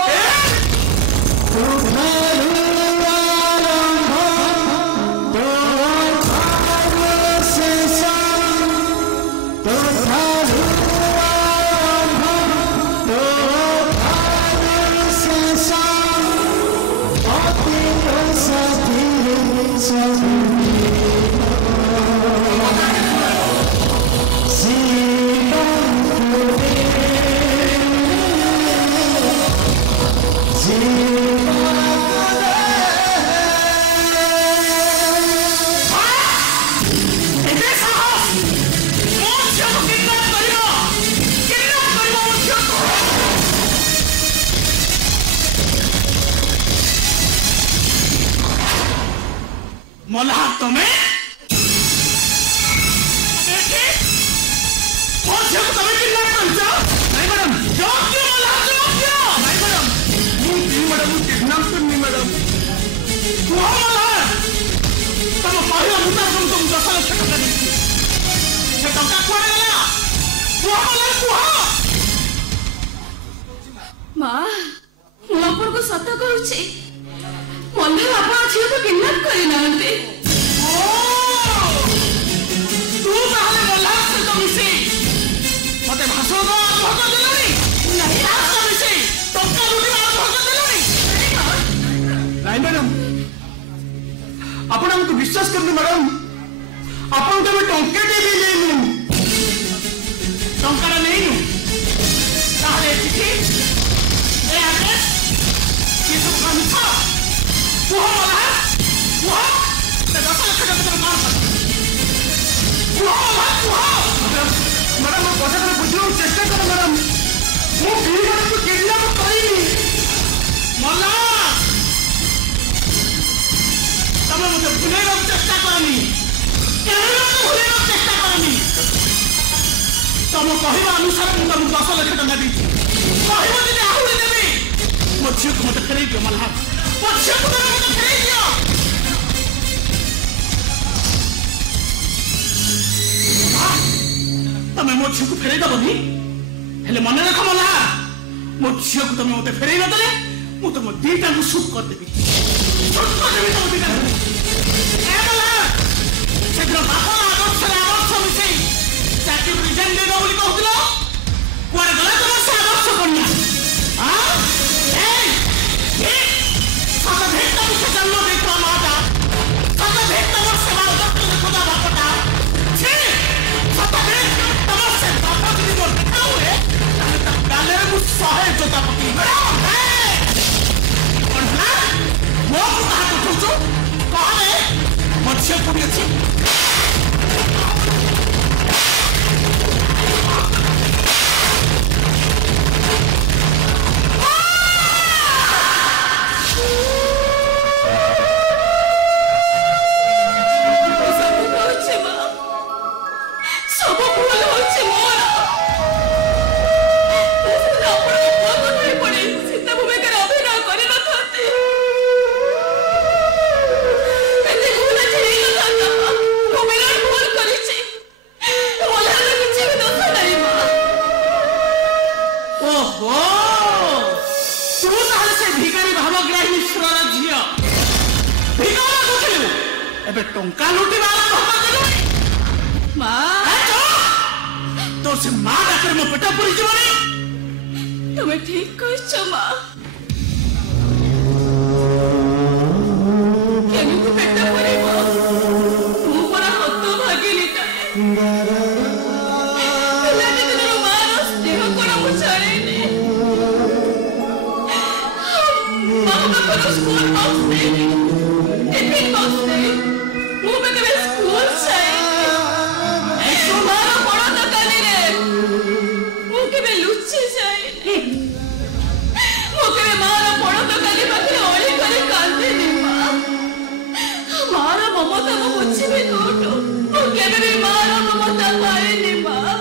ମଲ୍ହା ତମେ ମୋ ଝିଅକୁ ତମେ କିଡନାପ କରିଛ? ନାଇଁ ମ୍ୟାଡମ୍, ଯୋଗ୍ୟ ମଲ୍ହା, ଯୋଗ୍ୟ। ନାଇଁ ମ୍ୟାଡମ୍, ମୁଁ କିଡନାପ କରିନି ମ୍ୟାଡମ୍। କୁହ ମଲ୍ହା, ତମ କହିବା ମୁତାବକ ମୁଁ ତମକୁ 10 ଲକ୍ଷ ଟଙ୍କା ଦେଇଛି, ସେ ଟଙ୍କା କୁଆଡ଼େ ଗଲା? କୁହ ମଲ୍ହା, କୁହ। ମା, ମୁଁ ଆପଣଙ୍କୁ ସତ କହୁଛି, ମଲ୍ଲ ବାପା ଝିଅକୁ କିଡନାପ କରିନାହାନ୍ତି। ତୁ ତାହେଲେ ମଲ୍ହା ସହିତ ମିଶି ମତେ ଭାଷଣ ଦେବା ଆରମ୍ଭ କରିଦେଲଣି? ମିଶି ଟଙ୍କା ଲୁଟିବା ଆରମ୍ଭ କରିଦେଲଣି? ନାଇଁ ମ୍ୟାଡମ୍, ଆପଣ ଆମକୁ ବିଶ୍ୱାସ କରନ୍ତୁ ମ୍ୟାଡମ୍, ଆପଣଙ୍କୁ ଆମେ ଟଙ୍କାଟେ ବି ନେଇନୁ। ଟଙ୍କାଟା ନେଇନୁ ତାହେଲେ ଏ ଚିଠି, ଏ ଆଡ୍ରେସ୍, ଏ ସବୁ କଣ ମିଛ? କୁହ ମଲ୍ହା, କୁହ। 10 ଲକ୍ଷ ଟଙ୍କା ତମେ କଣ କର? କୁହ ମଲ୍ହା, କୁହ। ମ୍ୟାଡମ୍, ମୋ କଥା ତମେ ବୁଝିବାକୁ ଚେଷ୍ଟା କର ମ୍ୟାଡମ୍, ମୁଁ ପିଲାମାନଙ୍କୁ କିଡନାପ କରିନି। ମଲ୍ହା, ତମେ ମତେ ଭୁଲେଇବାକୁ ଚେଷ୍ଟା କରନି, କେବେ ମତେ ଭୁଲେଇବାକୁ ଚେଷ୍ଟା କରନି। ତମ କହିବା ଅନୁସାରେ ମୁଁ ତମକୁ 10 ଲକ୍ଷ ଟଙ୍କା ଦେଇଛି, କହିବ ଯଦି ଆହୁରି ଦେବି। ମୋ ଝିଅକୁ ମତେ ଫେରେଇ ଦିଅ ମଲ୍ହା, ମୋ ଝିଅକୁ ତମେ ମତେ ଫେରେଇ ଦିଅ। ତମେ ମୋ ଝିଅକୁ ଫେରେଇ ଦବନି, ହେଲେ ମନେ ରଖ ମଲ୍ହା, ମୋ ଝିଅକୁ ତମେ ମତେ ଫେରେଇ ନଦେଲେ ମୁଁ ତମ ଦିଟାକୁ ସୁଟ୍ କରିଦେବି, ସୁଟ୍ କରିଦେବି ତମ ଦିଟାକୁ। ସେଦିନ ବାପର ଆଦର୍ଶରେ ଆଦର୍ଶ ମିଶେଇ ଚାକିରି ରିଜାଇନ୍ ଦେଇଦେବ ବୋଲି କହୁଥିଲ, କୁଆଡ଼େ ଗଲା ତମ ସେ ଆଦର୍ଶ କନ୍ୟା? ସତ ଭେଟ ମୁଖେ ଜନ୍ମ ଦେଇଥିବା ମାଟା, ସତ ଭେଟ ତମର ସେବା ଉଦର୍ଶନ ଖୋଦା ବାପଟା, ସତ ଭେଟ ତମର ସେ ବାପ ଯଦି ମୋର ଦେଖା ହୁଏ, ତାହେଲେ ତା ଗାଲରେ ମୁଁ 100 ଜୋତା ପକେଇବି। କଣ ହେଲା? ମୋ କାହା କହୁଛୁ? କହରେ ମୋ ଝିଅ କୋଉଠି ଅଛି? एबे टंका लुटिबा आरंभ करदेलु माँ तो से माँ डाक्टर मो पेट पुरी जीवनी तुम्हें ठीक कहछ माँ केमिति पेट पुरीब तू परा हत्तो भागिनी पिलाटी दिनर मार स्नेह कोण मु छाड़ेनी माँ पाखर स्कूल बॉक्स देनी टिफिन बॉक्स देनी मु पे केबे स्कूल छाड़ेनी तुम्हारा बड़ा दकानी रे मु केबे लुचि जाएनी मु केबे मार बड़ा दकानी पाखे ओळी करे कांदेनी माँ मार ममता मु बुझिबे कोठो मु केबे भी मार ममता पाएनी माँ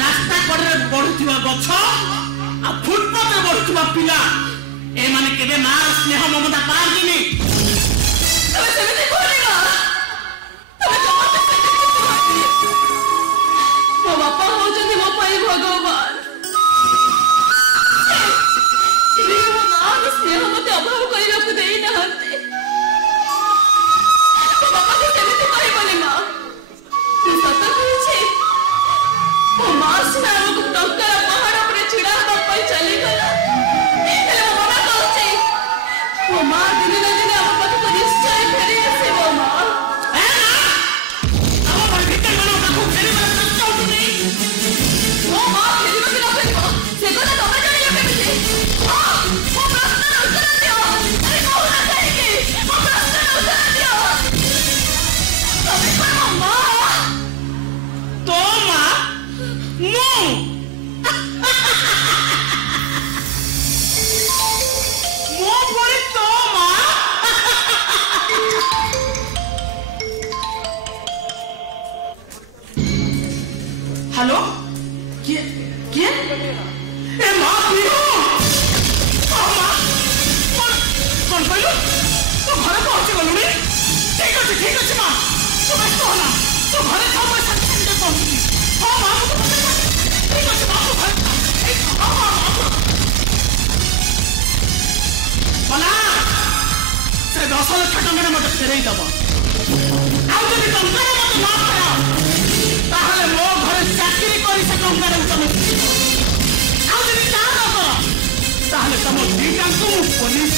रास्ता कड़े बढ़ुवा गछ आ फुटपाथ रे बढ़ुवा पिला ए माने केबे मां स्नेह ममता पार्दिनी तमे सेमिति कहलेगा तमे जमाते सेमिति कहली मो बापा होचंती मो पाई भगवान इबे मो मां स्नेह मते अभाव करिया को देई नहते मो बापा के सेमिति कहि बोली मां तू सत कहछि मो मां सिना को टंका पहाड़ पर छिड़ा बापा चली गला हेले मो मां कहछि मो मां दिने न दिने हम पाखे को निश्चय फेरी आसीबो मां हम पर भीतर मनो काको फेरी मार चाउतनी मो मां फेरी के न फेरीबो से কথা तमे जानियो केमिति मो प्रश्न उत्तर दियो अरे कहू ना कहि मो प्रश्न उत्तर दियो तमे कोन मां तो मां मु मो परे तो मां हेलो के ए मां पियो मां कौन कहलो तो घरे पहुंच गलुनी ठीक ଅଛି मां तू ବ୍ୟସ୍ତ होना तू घरे था मैं संगे पहुंची हां मां तू ठीक ଅଛି मां तू घरे हां मां बला से 10 लाख टଙ୍କା मते फेरई दब आउ যদি ଟଙ୍କା मते ना करा ताहले मो घरे चाकरी करी से टଙ୍କା रे तमे आउ যদি ता न कर ताहले तम दीटा को पुलिस